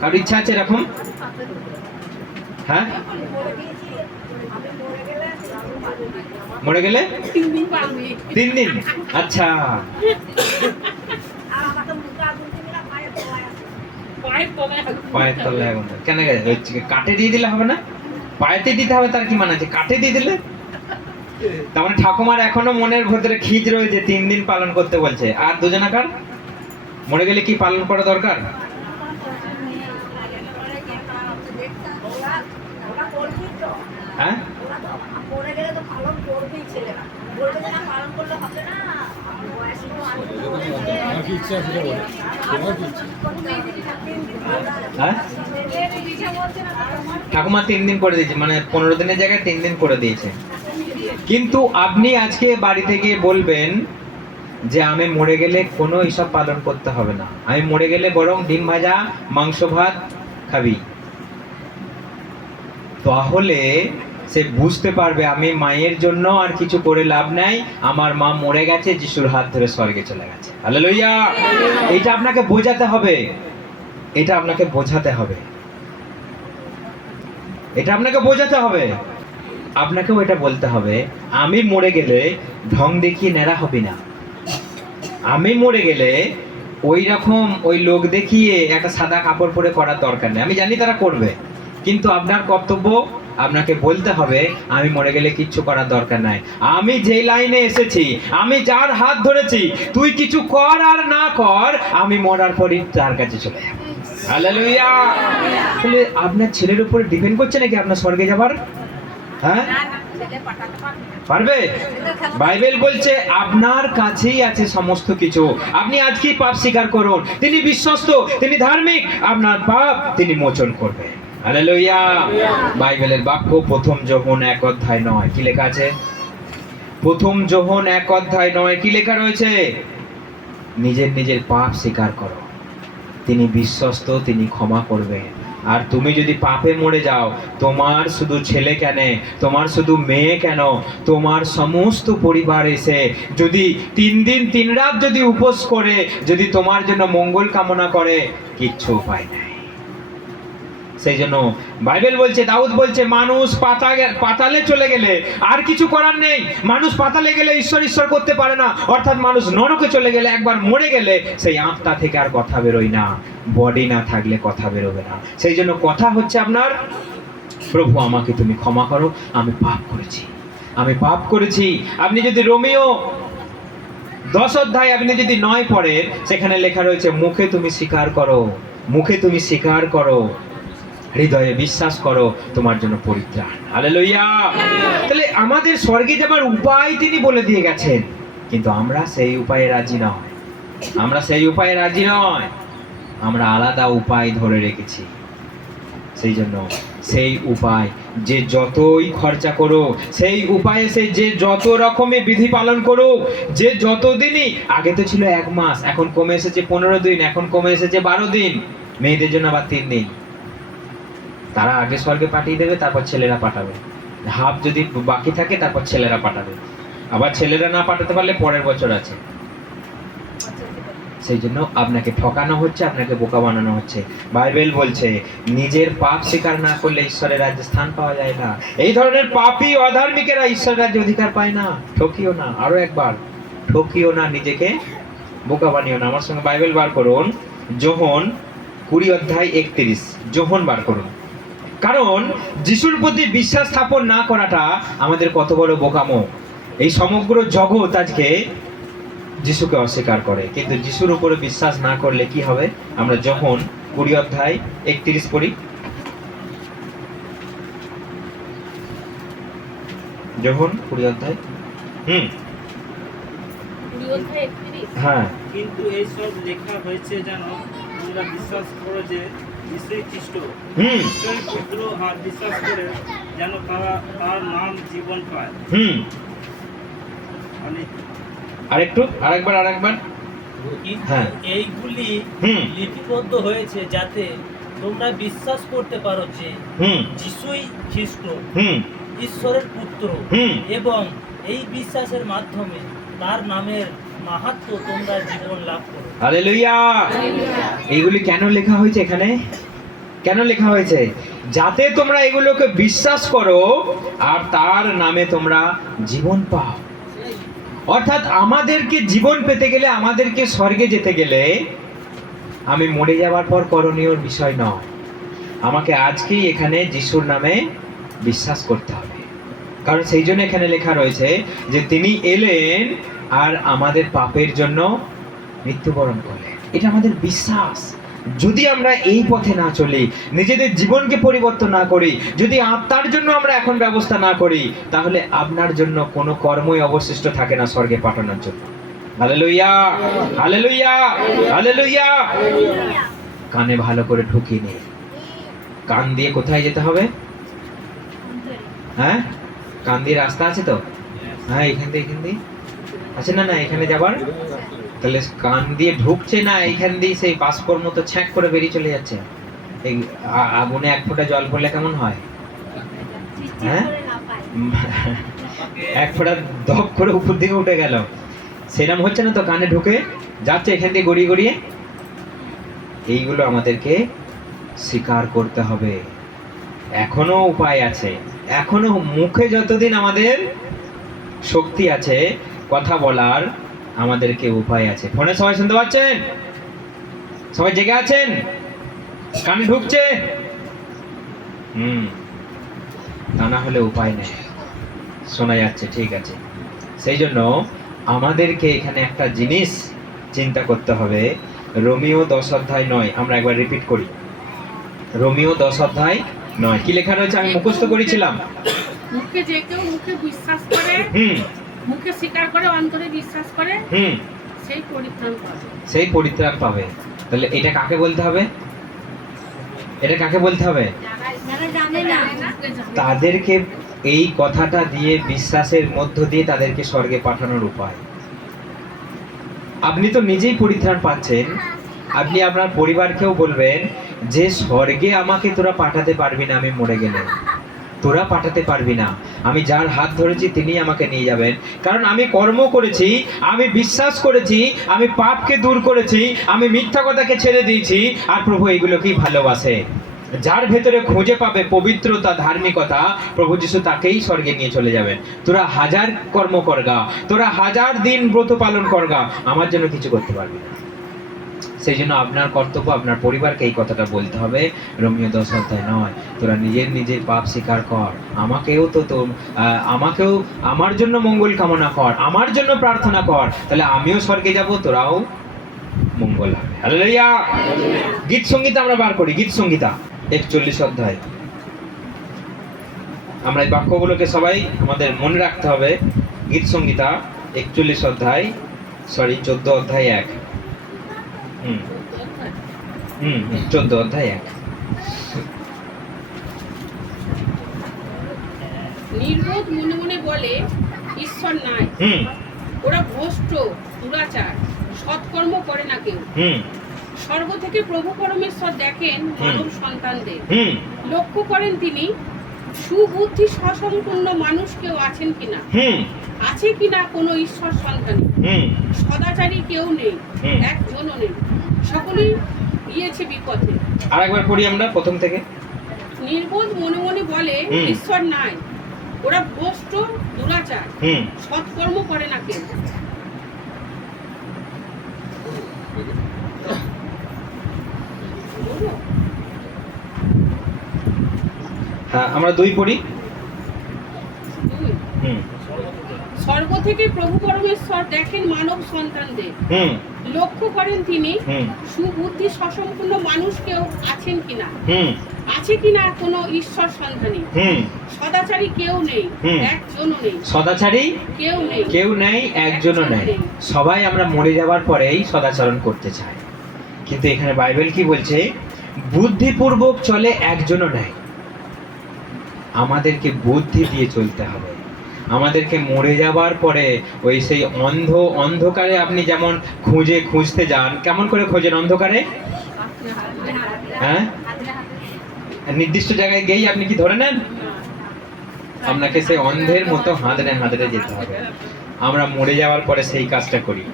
কারোর ইচ্ছা আছে এরকম? হ্যাঁ, মরে গেলে 3 দিন। আচ্ছা, পায়ের তলায় আগুন। পায়ের তলায় আগুন। কেন ওই কাঠে দিয়ে দিলে হবে না? পায়েতে দিতে হবে, তার কি মানে আছে? কাঠে দিয়ে দিলে? তার মানে ঠাকুমার এখনো মনের ভেতরে খিজ রয়েছে, 3 দিন পালন করতে বলছে। আর দুজনাকার মরে গেলে কি পালন করা দরকার? হ্যাঁ, আমার কি ইচ্ছা আছে বলে, তোমার কি ইচ্ছা? হ্যাঁ, ঠাকুমা 3 দিন করে দিয়েছে, মানে 15 দিনের জায়গায় 3 দিন করে দিয়েছে। কিন্তু আপনি আজকে বাড়ি থেকে বলবেন যে আমি মরে গেলে কোনো এইসব পালন করতে হবে না, আমি মরে গেলে বরং ডিম ভাজা মাংস ভাত খাবি, তাহলে সে বুঝতে পারবে আমি মায়ের জন্য আর কিছু করে লাভ নাই, আমার মা মরে গেছে, যিশুর হাত ধরে স্বর্গে চলে গেছে। হালেলুয়া! এটা আপনাকে বোঝাতে হবে, এটা আপনাকে বোঝাতে হবে, এটা আপনাকে বোঝাতে হবে। আপনাকেও এটা বলতে হবে আমি মরে গেলে ঢং দেখিয়ে ন্যাড়া হবি না, আমি মরে গেলে ওই রকম ওই লোক দেখিয়ে একটা সাদা কাপড় পরে করার দরকার নেই। আমি জানি তারা করবে, কিন্তু আপনার কর্তব্য আপনাকে বলতে হবে আমি মরে গেলে কিচ্ছু করার দরকার নাই, আমি যে লাইনে এসেছি, আমি যার হাত ধরেছি, তুই কিছু কর আর না কর, আমি মরার পরই তার কাছে চলে যাব। হালেলুয়া! তাহলে আপনার ছেলের উপরে ডিপেন্ড করছে নাকি আপনার স্বর্গে যাবার? হ্যাঁ, পারবে? বাইবেল বলছে আপনার কাছেই আছে সমস্ত কিছু, আপনি আজকেই পাপ স্বীকার করুন, তিনি বিশ্বস্ত, তিনি ধার্মিক, আপনার পাপ তিনি মোচন করবেন। হালেলুয়া! বাইবেলের বাক্য 1 যোহন 1:9 কি লেখা আছে? 1 যোহন 1:9 কি লেখা রয়েছে? নিজের নিজের পাপ স্বীকার করো, তিনি বিশ্বস্ত, তিনি ক্ষমা করবেন। আর তুমি যদি পাপে মরে যাও, তোমার শুধু ছেলে কেন, তোমার শুধু মেয়ে কেন, তোমার সমস্ত পরিবার এসে যদি 3 দিন 3 রাত যদি উপোস করে যদি তোমার জন্য মঙ্গল কামনা করে, কিচ্ছু উপায় নাই। সেই জন্য বাইবেল বলছে, দাউদ বলছে মানুষ পাতালে চলে গেলে আর কিছু করার নেই, মানুষ পাতালে গেলে ঈশ্বর ঈশ্বর করতে পারে না, অর্থাৎ মানুষ নরকে চলে গেলে, একবার মরে গেলে সেই আত্মা থেকে আর কথা বেরোয় না, বডি না থাকলে কথা বেরোবে না। সেই জন্য কথা হচ্ছে আপনার, প্রভু আমাকে তুমি ক্ষমা করো, আমি পাপ করেছি, আমি পাপ করেছি। আপনি যদি রোমিও 10 অধ্যায় আপনি যদি 9 পড়েন, সেখানে লেখা রয়েছে মুখে তুমি স্বীকার করো, মুখে তুমি স্বীকার করো, হৃদয়ে বিশ্বাস করো, তোমার জন্য পরিত্রাণ। হালেলুয়া! তাহলে আমাদের স্বর্গে যাবার উপায় তিনি বলে দিয়ে গেছেন, কিন্তু আমরা সেই উপায়ে রাজি নয়, আমরা সেই উপায়ে রাজি নয়, আমরা আলাদা উপায় ধরে রেখেছি। সেই জন্য সেই উপায় যে যতই খরচা করো, সেই উপায়ে সে যে যত রকমের বিধি পালন করো, যে যতদিনই, আগে তো ছিল 1 মাস, এখন কমে এসেছে 15 দিন, এখন কমে এসেছে 12 দিন, মেয়েদের জন্য আবার 3 দিন। তারা আগে স্বর্গে পাঠিয়ে দেবে, তারপর ছেলেরা পাঠাবে, হাফ যদি বাকি থাকে তারপর ছেলেরা পাঠাবে, আবার ছেলেরা না পাঠাতে পারলে পরের বছর আছে। সেই জন্য আপনাকে ঠকানো হচ্ছে, আপনাকে বোকা বানানো হচ্ছে। বাইবেল বলছে নিজের পাপ স্বীকার না করলে ঈশ্বরের রাজ্যে স্থান পাওয়া যায় না। এই ধরনের পাপী অধার্মিকেরা ঈশ্বরের রাজ্যে অধিকার পায় না। ঠকিও না, আরো একবার ঠকিও না, নিজেকে বোকা বানিও না। আমার সঙ্গে বাইবেল বার করুন, যোহন 20:31, যোহন বার করুন। কারণ যিশুর প্রতি বিশ্বাস স্থাপন না করাটা আমাদের কত বড় বোকামো। এই সমগ্র জগৎ আজকে যিশুকে অস্বীকার করে, কিন্তু যিশুর উপরে বিশ্বাস না করলে কি হবে? আমরা যোহন 20:31 পড়ি। যোহন 20 হ্যাঁ। কিন্তু এইসব লেখা হয়েছে যেন তোমরা বিশ্বাস করো যে যিশুই খ্রিস্ট ঈশ্বরের পুত্র, আর বিশ্বাস করে যেন তার নাম জীবন পায়। আরেকবার হ্যাঁ। এইগুলি লিপিবদ্ধ হয়েছে যাতে তোমরা বিশ্বাস করতে পারো যে যিশুই খ্রিস্ট ঈশ্বরের পুত্র, এবং এই বিশ্বাসের মাধ্যমে তার নামের মাহাত্ম্য তোমরা জীবন লাভ করো। হালেলুয়া! এইগুলি কেন লেখা হয়েছে এখানে? কেন লেখা হয়েছে? যাতে তোমরা এগুলোকে বিশ্বাস করো আর তার নামে তোমরা জীবন পাও। অর্থাৎ আমাদেরকে জীবন পেতে গেলে, আমাদেরকে স্বর্গে যেতে গেলে আমি মরে যাওয়ার পর করণীয় বিষয় নয়, আমাকে আজকেই এখানে যিশুর নামে বিশ্বাস করতে হবে। কারণ সেই জন্য এখানে লেখা রয়েছে যে তিনি এলেন আর আমাদের পাপের জন্য মৃত্যুবরণ করলেন। এটা আমাদের বিশ্বাস। যদি আমরা এই পথে না চলি, নিজেদের জীবনকে পরিবর্তন না করি, যদি আত্মার জন্য আমরা এখন ব্যবস্থা না করি, তাহলে আপনার জন্য কোনো কর্মই অবশিষ্ট থাকে না স্বর্গে পাঠানোর জন্য। Hallelujah, hallelujah, hallelujah. কানে ভালো করে ঢুকিয়ে নিয়ে কান দিয়ে কোথায় যেতে হবে? হ্যাঁ, কান দিয়ে রাস্তা আছে তো? হ্যাঁ, এখান দিয়ে আছে না? না, এখানে যাবার তাহলে কান দিয়ে ঢুকছে না, এখান দিয়ে সেই বাষ্পর মতো ছ্যাঁক করে বেরিয়ে চলে যাচ্ছে। এই আগুনে এক ফোঁটা জল পড়লে কেমন হয়? হ্যাঁ, এক ফোঁটা দপ করে উপর দিকে উঠে গেল, সেরকম হচ্ছে না তো? কানে ঢুকে যাচ্ছে এখান দিয়ে গড়িয়ে গড়িয়ে। এইগুলো আমাদেরকে স্বীকার করতে হবে। এখনো উপায় আছে, এখনো মুখে যতদিন আমাদের শক্তি আছে কথা বলার, আমাদেরকে উপায় আছে। ফোনে সবাই শুনতে পাচ্ছেন? সবাই জেগে আছেন? কানে ঢুকছে? তা না হলে উপায় নেই। শোনা যাচ্ছে, ঠিক আছে। সেই জন্য আমাদেরকে এখানে একটা জিনিস চিন্তা করতে হবে। রোমিও 10:9, আমরা একবার রিপিট করি। রোমিও 10:9 কি লেখা রয়েছে? আমি মুখস্থ করেছিলাম। মুখে যে কেউ মুখে বিশ্বাস করে, মুখে স্বীকার করে, অন্তরে বিশ্বাস করে, সেই পরিত্রাণ পাবে। সেই পরিত্রাণ পাবে। তাহলে এটা কাকে বলতে হবে? এটা কাকে বলতে হবে? তাদেরকে এই কথাটা দিয়ে, বিশ্বাসের মধ্য দিয়ে তাদেরকে স্বর্গে পাঠানোর উপায়। আপনি তো নিজেই পরিত্রাণ পাচ্ছেন, আপনি আপনার পরিবারকেও বলবেন যে স্বর্গে আমাকে তোরা পাঠাতে পারবি না, আমি মরে গেলে তোরা পাঠাতে পারবি না। আমি যার হাত ধরেছি তিনি আমাকে নিয়ে যাবেন। কারণ আমি কর্ম করেছি, আমি বিশ্বাস করেছি, আমি পাপকে দূর করেছি, আমি মিথ্যা কথাকে ছেড়ে দিয়েছি, আর প্রভু এইগুলোকেই ভালোবাসে। যার ভেতরে খুঁজে পাবে পবিত্রতা, ধার্মিকতা, প্রভু যিশু তাকেই স্বর্গে নিয়ে চলে যাবেন। তোরা 1000 কর্ম করগা, তোরা 1000 দিন ব্রত পালন করগা, আমার জন্য কিছু করতে পারবি না। সেই জন্য আপনার কর্তব্য আপনার পরিবারকে এই কথাটা বলতে হবে। রোমিও 10:9, তোরা নিজের পাপ স্বীকার কর, আমাকেও আমার জন্য মঙ্গল কামনা কর, আমার জন্য প্রার্থনা কর, তাহলে আমিও স্বর্গে যাব, তোরাও মঙ্গল হবে। হালেলুয়া। গীত সংগীতা আমরা বার করি। গীত সংগীতা 41 অধ্যায়। আমরা এই বাক্যগুলোকে সবাই আমাদের মনে রাখতে হবে। গীত সংগীতা 41 অধ্যায়, 14 অধ্যায় 1। 14 অধ্যায় 1। নির্বোধ মনে মনে বলে ঈশ্বর নাই, ওরা ভ্রষ্ট, দুরাচার, সৎকর্ম করে না কেউ। স্বর্গ থেকে প্রভু পরমেশ্বর দেখেন মানব সন্তানদের, লক্ষ্য করেন তিনি সুবুদ্ধি সসম্পন্ন মানুষ কেউ আছেন কিনা, আছে কিনা কোনো ঈশ্বর সন্তান। সদাচারী কেউ নেই, একজনও নেই, সকলেই গিয়েছে বিপথে। আরেকবার পড়ি আমরা প্রথম থেকে। নির্বোধ মনে মনে বলে ঈশ্বর নাই, ওরা ভ্রষ্ট, দুরাচার, সৎকর্ম করে না কেউ। হ্যাঁ, আমরা 2 পড়ি। স্বর্গ থেকে প্রভু পরমেশ্বর দেখেন মানব সন্তানদের, লক্ষ্য করেন তিনি সুবুদ্ধি সসম্পন্ন মানুষ কেউ আছেন কিনা, আছে কিনা কোনো ঈশ্বর সন্তানী। সদাচারী কেউ নেই, একজনও নেই। সদাচারী কেউ নেই, একজনও নেই। সবাই আমরা মরে যাওয়ার পরেই সদাচরণ করতে চাই, কিন্তু এখানে বাইবেল কি বলছে? বুদ্ধিপূর্বক চলে, একজনও নেই। আমাদেরকে বুদ্ধি দিয়ে চলতে হবে। আমাদেরকে মরে যাবার পরে ওই সেই অন্ধকারে আপনি যেমন খুঁজতে যান, কেমন করে খোঁজেন অন্ধকারে? হ্যাঁ, নির্দিষ্ট জায়গায় গিয়েই আপনি কি ধরে নেন? আপনাকে সেই অন্ধের মতো হাঁদড়ে যেতে হবে। আমরা মরে যাওয়ার পরে সেই কাজটা করি।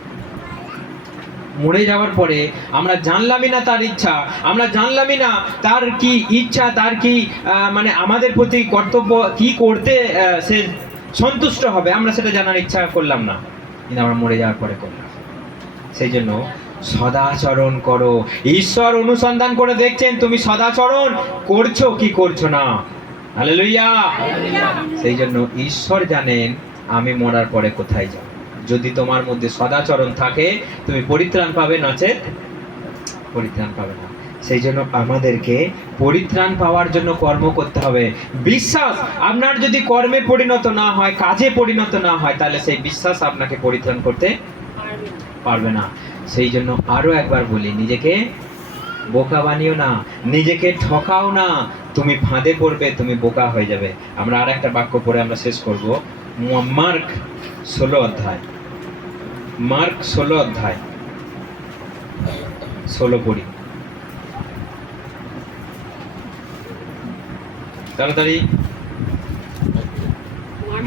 মরে যাওয়ার পরে আমরা জানলামই না তার ইচ্ছা, আমরা জানলামই না তার কি ইচ্ছা, তার কি মানে আমাদের প্রতি কর্তব্য, কি করতে সে সন্তুষ্ট হবে, আমরা সেটা জানার ইচ্ছা করলাম না, কিন্তু আমরা মরে যাওয়ার পরে করলাম। সেই জন্য সদাচরণ করো। ঈশ্বর অনুসন্ধান করে দেখছেন তুমি সদাচরণ করছো কি করছো না। হালেলুয়া। সেই জন্য ঈশ্বর জানেন আমি মরার পরে কোথায় যাব। যদি তোমার মধ্যে সদাচরণ থাকে তুমি পরিত্রাণ পাবে, নচেত পরিত্রাণ পাবে না। সেই জন্য আমাদেরকে পরিত্রাণ পাওয়ার জন্য কর্ম করতে হবে। বিশ্বাস আপনার যদি কর্মে পরিণত না হয়, কাজে পরিণত না হয়, তাহলে সেই বিশ্বাস আপনাকে পরিত্রাণ করতে পারবে না। সেই জন্য আরো একবার বলি, নিজেকে বোকা বানিও না, নিজেকে ঠকাও না। তুমি ফাঁদে পড়বে, তুমি বোকা হয়ে যাবে। আমরা আর একটা বাক্য পড়ে আমরা শেষ করব। মার্ক 16 অধ্যায়, মার্ক 16 অধ্যায় 16 পড়ি তাড়াতাড়ি।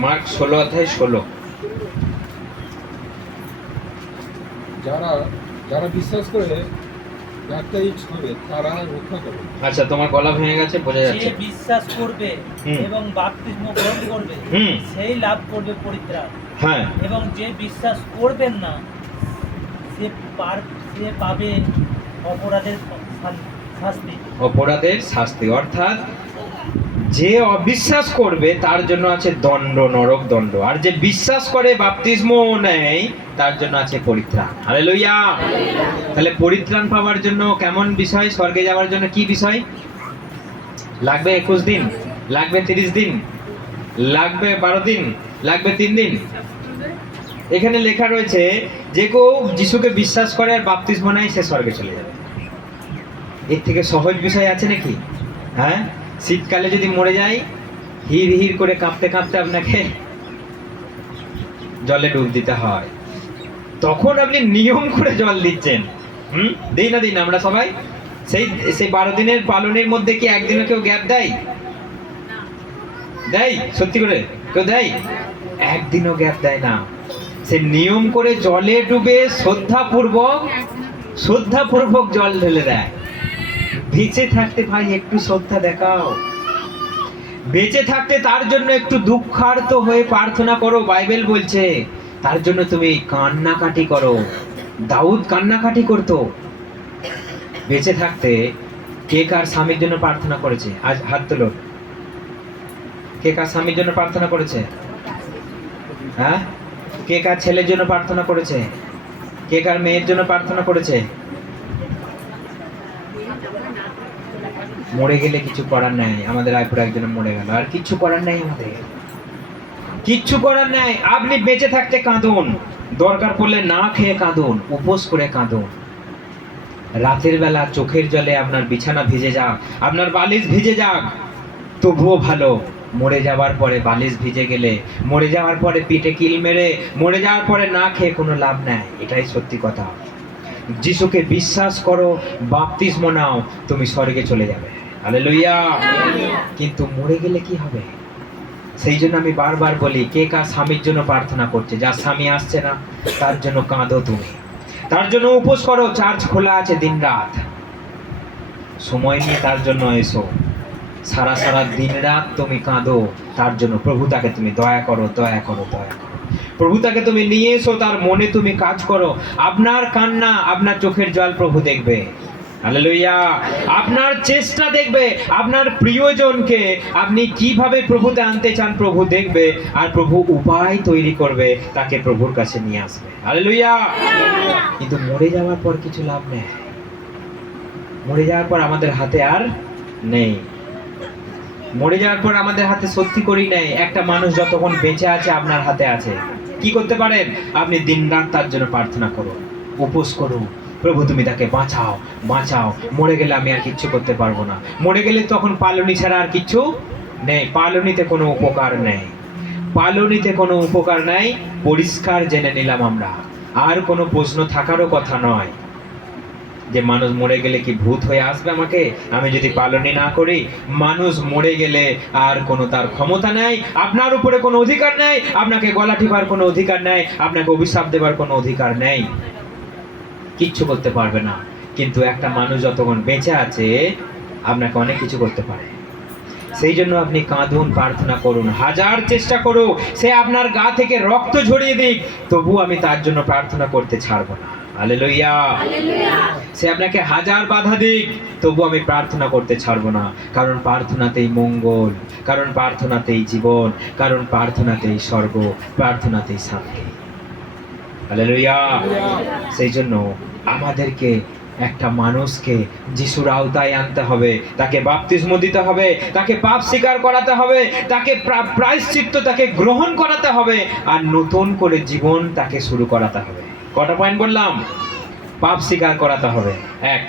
মার্ক 16 অধ্যায় 16। যারা যারা বিশ্বাস করে ব্যাপটাইজ হবে তারা রক্ষা পাবে। আচ্ছা, তোমার গলা ভেঙে গেছে, বোঝা যে যাচ্ছে। বিশ্বাস করবে হুম। এবং বাপ্তিস্ম গ্রহণ করবে হুম। সেই লাভ করবে পরিত্রাণ, হ্যাঁ, এবং যে বিশ্বাস করবেন না সে পাবে অপরাধের শাস্তি। অপরাধের শাস্তি। অর্থাৎ যে অবিশ্বাস করবে তার জন্য আছে দণ্ড, নরক দণ্ড। আর যে বিশ্বাস করে বাপ্তিস্ম নেয় তার জন্য আছে পরিত্রাণ। হালেলুয়া। তাহলে পরিত্রাণ পাওয়ার জন্য কেমন বিষয়? স্বর্গে যাওয়ার জন্য কি বিষয় লাগবে? 21 দিন লাগবে, 30 দিন লাগবে, 12 দিন লাগবে, 3 দিন। এখানে লেখা রয়েছে যে কেউ যিশুকে বিশ্বাস করে আর বাপ্তিস্ম নেয় সে স্বর্গে চলে যাবে। এর থেকে সহজ বিষয় আছে নাকি? হ্যাঁ, শীতকালে যদি মরে যায়, হির হির করে কাঁপতে কাঁপতে আপনাকে জলে ডুব দিতে হয়, তখন আপনি নিয়ম করে জল দিচ্ছেন। দিই না দিন আমরা সবাই সেই 12 দিনের পালনের মধ্যে কি একদিনও কেউ গ্যাপ দেয়? দেয়? সত্যি করে কেউ দেয়? একদিনও গ্যাপ দেয় না। সে নিয়ম করে জলে ডুবে শ্রদ্ধাপূর্বক জল ঢেলে দেয়। বেঁচে থাকতে ভাই একটু শ্রদ্ধা দেখাও, বেঁচে থাকতে তার জন্য একটু দুঃখার্ত হয়ে প্রার্থনা করো। বাইবেল বলছে তার জন্য তুমি কান্নাকাটি করো। দাউদ কান্নাকাটি করতো বেঁচে থাকতে। কে কার স্বামীর জন্য প্রার্থনা করেছে? আজ হাত তোলো। কে কার স্বামীর জন্য প্রার্থনা করেছে? হ্যাঁ, কে কার ছেলের জন্য প্রার্থনা করেছে? কে কার মেয়ের জন্য প্রার্থনা করেছে? মরে গেলে কিছু করার নাই। আমাদের রায়পুর একজন মরে গেল, আর কিছু করার নাই, আমাদের কিচ্ছু করার নাই। আপনি বেঁচে থাকতে কাঁদুন, দরকার পড়লে না খেয়ে কাঁদুন, উপোস করে কাঁদুন। রাতের বেলা চোখের জলে আপনার বিছানা ভিজে যাক, আপনার বালিশ ভিজে যাক, তবুও ভালো। মরে যাওয়ার পরে বালিশ ভিজে গেলে, মরে যাওয়ার পরে পিঠে কিল মেরে, মরে যাওয়ার পরে না খেয়ে কোনো লাভ নাই। এটাই সত্যি কথা। যিশুকে বিশ্বাস করো, বাপ্তিস্ম নাও, তুমি স্বর্গে চলে যাবে। হালেলুয়া। কিন্তু মরে গেলে কি হবে? সেই জন্য আমি বারবার বলি, কে কার স্বামীর জন্য প্রার্থনা করছে? যার স্বামী আসছে না তার জন্য কাঁদো তুমি, তার জন্য উপোস করো। চার্চ খোলা আছে দিন রাত, সময় নিয়ে তার জন্য এসো। সারা সারা দিন রাত তুমি কাঁদো তার জন্য। প্রভু তাকে তুমি দয়া করো, দয়া করো, দয়া করো। প্রভু তাকে তুমি নিয়ে এসো, তার মনে তুমি কাজ করো। আপনার কান্না, আপনার চোখের জল প্রভু দেখবে। হালেলুয়া। আপনার চেষ্টা দেখবে, আপনার প্রিয়জনকে আপনি কিভাবে প্রভুতে আনতে চান প্রভু দেখবে, আর প্রভু উপায় তৈরি করবে, তাকে প্রভুর কাছে নিয়ে আসবে। হালেলুয়া। কিন্তু মরে যাওয়ার পর কিছু লাভ নেই। মরে যাওয়ার পর আমাদের হাতে আর নেই। মরে যাওয়ার পর আমাদের হাতে সত্যি করেই নেই। একটা মানুষ যতক্ষণ বেঁচে আছে আপনার হাতে আছে। কি করতে পারেন? আপনি দিনরাত তার জন্য প্রার্থনা করুন, উপোস করুন। প্রভু তুমি তাকে বাঁচাও, বাঁচাও। মরে গেলে আমি আর কিচ্ছু করতে পারবো না। মরে গেলে তখন পালনি ছাড়া আর কিচ্ছু নেই। পালনিতে কোনো উপকার নেই, পালনিতে কোনো উপকার নেই। পরিষ্কার জেনে নিলাম আমরা, আর কোনো প্রশ্ন থাকারও কথা নয় যে মানুষ মরে গেলে কি ভূত হয়ে আসবে আমাকে, আমি যদি পালনি না করি। মানুষ মরে গেলে আর কোনো তার ক্ষমতা নেই, আপনার উপরে কোনো অধিকার নেই, আপনাকে গলা টিপার কোনো অধিকার নেই, আপনাকে অভিশাপ দেবার কোনো অধিকার নেই, কিচ্ছু করতে পারবে না। কিন্তু একটা মানুষ যতক্ষণ বেঁচে আছে আপনাকে অনেক কিছু করতে পারে। সেই জন্য আপনি কাঁদুন, প্রার্থনা করুন, হাজার চেষ্টা করুন, সে আপনার গা থেকে রক্ত ঝরিয়ে দিক, তবু আমি তার জন্য প্রার্থনা করতে ছাড়বো না। হালেলুয়া। সে আপনাকে হাজার বাধা দিক, তবু আমি প্রার্থনা করতে ছাড়বো না, কারণ প্রার্থনাতেই মঙ্গল, কারণ প্রার্থনাতেই জীবন, কারণ প্রার্থনাতেই স্বর্গ, প্রার্থনাতেই শান্তি। হালেলুয়া। সেই জন্য আমাদেরকে একটা মানুষকে যিশুর আওতায় আনতে হবে, তাকে বাপ্তিস্ম দিতে হবে, তাকে পাপ স্বীকার করাতে হবে, তাকে প্রায়শ্চিত্ত তাকে গ্রহণ করাতে হবে, আর নতুন করে জীবন তাকে শুরু করাতে হবে। কটা পয়েন্ট বললাম? পাপ স্বীকার করাতে হবে, 1।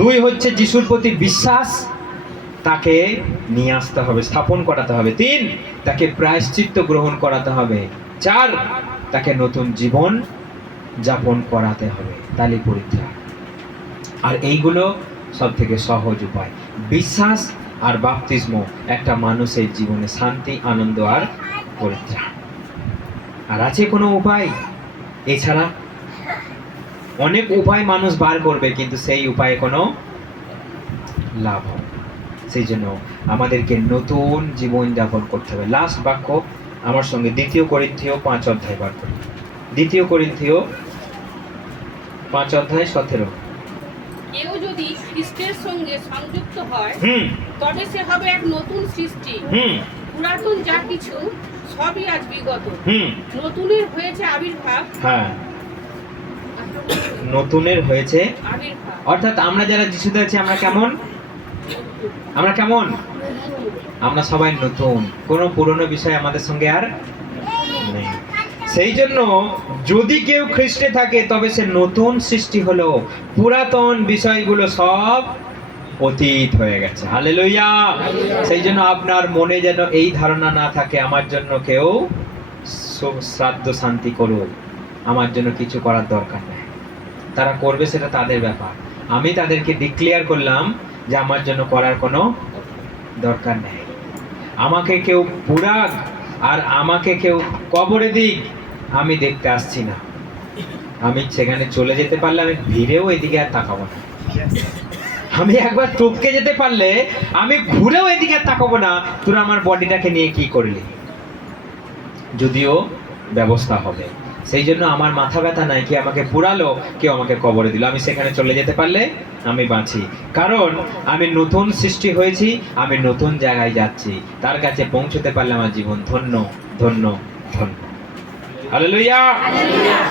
2 হচ্ছে যিশুর প্রতি বিশ্বাস, তাকে নিয়ে আসতে হবে, স্থাপন করাতে হবে। 3, তাকে প্রায়শ্চিত্ত গ্রহণ করাতে হবে। 4, তাকে নতুন জীবন যাপন করাতে হবে, তালি পরিত্রাণ। আর এইগুলো সব থেকে সহজ উপায়। বিশ্বাস আর বাপ্তিস্ম একটা মানুষের জীবনে শান্তি, আনন্দ আর পরিত্রাণ। আর আছে কোনো উপায় এছাড়া? অনেক উপায় মানুষ বার করবে, কিন্তু সেই উপায়ে কোনো লাভ হবে না। সেই জন্য আমাদেরকে নতুন জীবন যাপন করতে হবে। লাস্ট বাক্য আমার সঙ্গে 2 করিন্থীয় 5 অধ্যায় বার করি। 2 করিন্থীয় 5 অধ্যায় 17। কেউ যদি খ্রিস্টের সঙ্গে সংযুক্ত হয়, তবে সে হবে এক নতুন সৃষ্টি। পুরাতন যা কিছু সবই আজ বিগত, নতুনের হয়েছে আবির্ভাব। হ্যাঁ, নতুনের হয়েছে আবির্ভাব। অর্থাৎ আমরা যারা যিশুতে আছি, আমরা কেমন? আমরা কেমন? আমরা সবাই নতুন, কোনো পুরনো বিষয় আমাদের সঙ্গে আর নেই। সেই জন্য যদি কেউ খ্রিস্টে থাকে, তবে সে নতুন সৃষ্টি হলো, পুরাতন বিষয়গুলো সব অতীত হয়ে গেছে। হালেলুয়া। সেই জন্য আপনার মনে যেন এই ধারণা না থাকে, আমার জন্য কেউ শ্রাদ্ধ শান্তি করুক, আমার জন্য কিছু করার দরকার নেই। তারা করবে, সেটা তাদের ব্যাপার। আমি তাদেরকে ডিক্লেয়ার করলাম যে আমার জন্য করার কোনো দরকার নেই। আমাকে কেউ পুরাক আর আমাকে কেউ কবরে দিক, আমি দেখতে আসছি না। আমি সেখানে চলে যেতে পারলে আমি ভিড়েও এদিকে আর তাকাবো না। আমি একবার টপকে যেতে পারলে আমি ঘুরেও এদিকে আর তাকাবো না, তোরা আমার বডিটাকে নিয়ে কি করলি। যদিও ব্যবস্থা হবে। সেই জন্য আমার মাথা ব্যথা নাই, কি আমাকে পুরালো, কেউ আমাকে কবরে দিল, আমি সেখানে চলে যেতে পারলে আমি বাঁচি, কারণ আমি নতুন সৃষ্টি হয়েছি, আমি নতুন জায়গায় যাচ্ছি, তার কাছে পৌঁছতে পারলে আমার জীবন ধন্য ধন্য ধন্য। হালেলুয়া।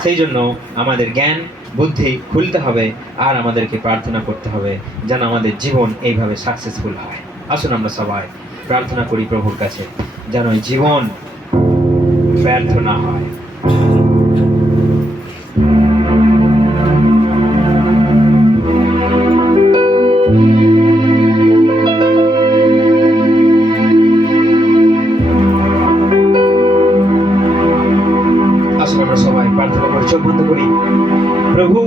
সেই জন্য আমাদের জ্ঞান বুদ্ধি খুলতে হবে, আর আমাদেরকে প্রার্থনা করতে হবে যেন আমাদের জীবন এইভাবে সাকসেসফুল হয়। আসুন আমরা সবাই প্রার্থনা করি প্রভুর কাছে, যেন জীবন ব্যর্থ না হয়। চোখ বন্ধ করি। প্রভু,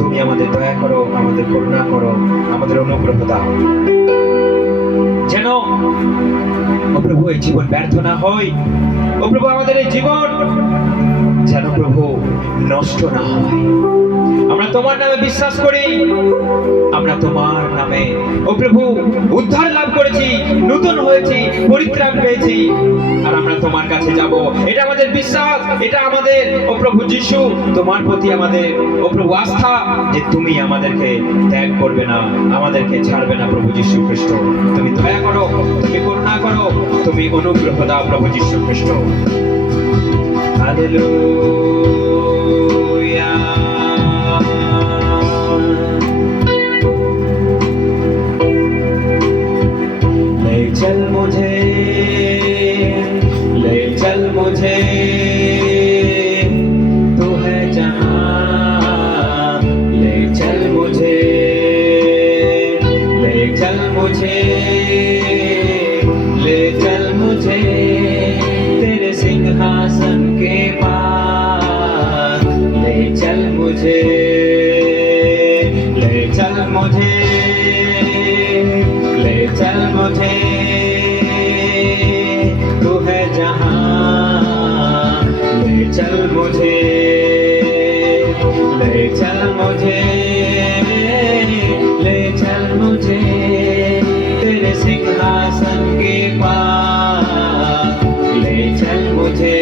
তুমি আমাদের দয়া করো, আমাদের করুণা করো, আমাদের অনুগ্রহ দাও, যেন ও প্রভু এই জীবন ব্যর্থ না হয়। ও প্রভু, আমাদের এই জীবন যেন প্রভু নষ্ট না হয়। আমরা তোমার নামে বিশ্বাস করি, আমরা তোমার নামে ও প্রভু উদ্ধার লাভ করেছি, নতুন হয়েছি, পরিত্রাণ পেয়েছি, আর আমরা তোমার কাছে যাব। এটা আমাদের বিশ্বাস, এটা আমাদের ও প্রভু যিশু তোমার প্রতি আমাদের ও প্রভু আস্থা, যে তুমি আমাদেরকে ত্যাগ করবে না, আমাদেরকে ছাড়বে না। প্রভু যিশু খ্রিস্ট, তুমি দয়া করো, তুমি করুণা করো, তুমি অনুগ্রহ দাও প্রভু যিশু খ্রিস্ট। হালেলুয়া। ले चल मुझे, ले चल मुझे, तू है जहाँ। ले चल मुझे, ले चल मुझे, ले चल मुझे तेरे सिंहासन के पास। ले चल मुझे, ले चल मुझे, ले चल मुझे, तू है जहाँ। ले चल मुझे, ले चल मुझे, ले चल मुझे तेरे सिंहासन के पास। ले चल मुझे,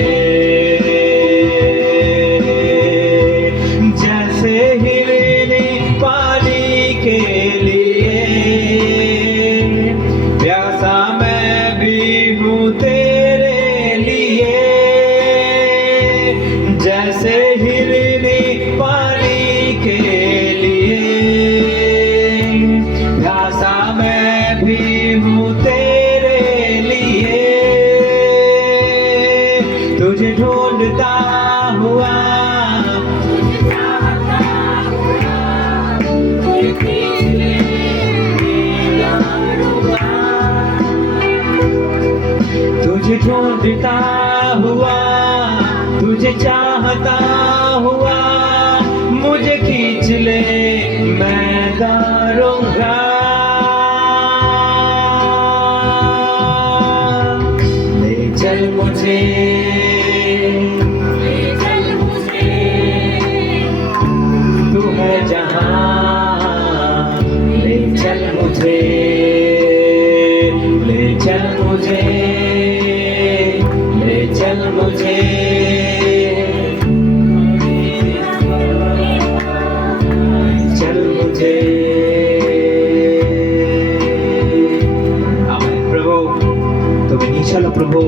तुझे ढूंढता हुआ, तुझे चाहता हुआ, मुझे खींच ले, मैं करूँगा। ले चल मुझे, तू है जहाँ, ले चल मुझे, ले चल मुझे, ले चल मुझे। चल मुझे। আমেন। প্রভু তুমি নিয়ে চলো প্রভু।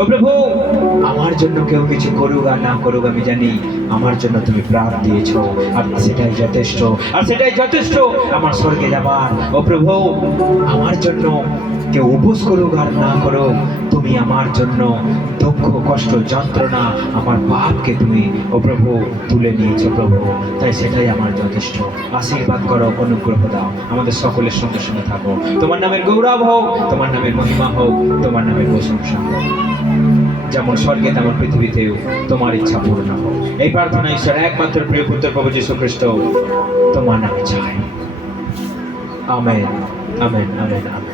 ও প্রভু, আমার জন্য কেউ কিছু করুক আর না করুক, আমি জানি আমার জন্য তুমি প্রাণ দিয়েছো, আর সেটাই যথেষ্ট, আর সেটাই যথেষ্ট আমার স্বর্গে যাবার। ও প্রভু, আমার জন্য কেউ উপোস করুক আর না করুক, তুমি আমার জন্য দুঃখ, কষ্ট, যন্ত্রণা, আমার পাপকে তুমি ও প্রভু তুলে নিয়েছো প্রভু, তাই সেটাই আমার যথেষ্ট। আশীর্বাদ করো, অনুগ্রহ দাও, আমাদের সকলের সঙ্গে সঙ্গে থাকো। তোমার নামের গৌরব হোক, তোমার নামের মহিমা হোক, তোমার নামের প্রশংসা হোক, যেমন স্বর্গে তেমন পৃথিবীতেও তোমার ইচ্ছা পূর্ণ হোক। এই প্রার্থনা ঈশ্বর একমাত্র প্রিয় পুত্র প্রভু যীশু খ্রিস্ট তোমার নামে চাই। Amen, amen, amen, amen.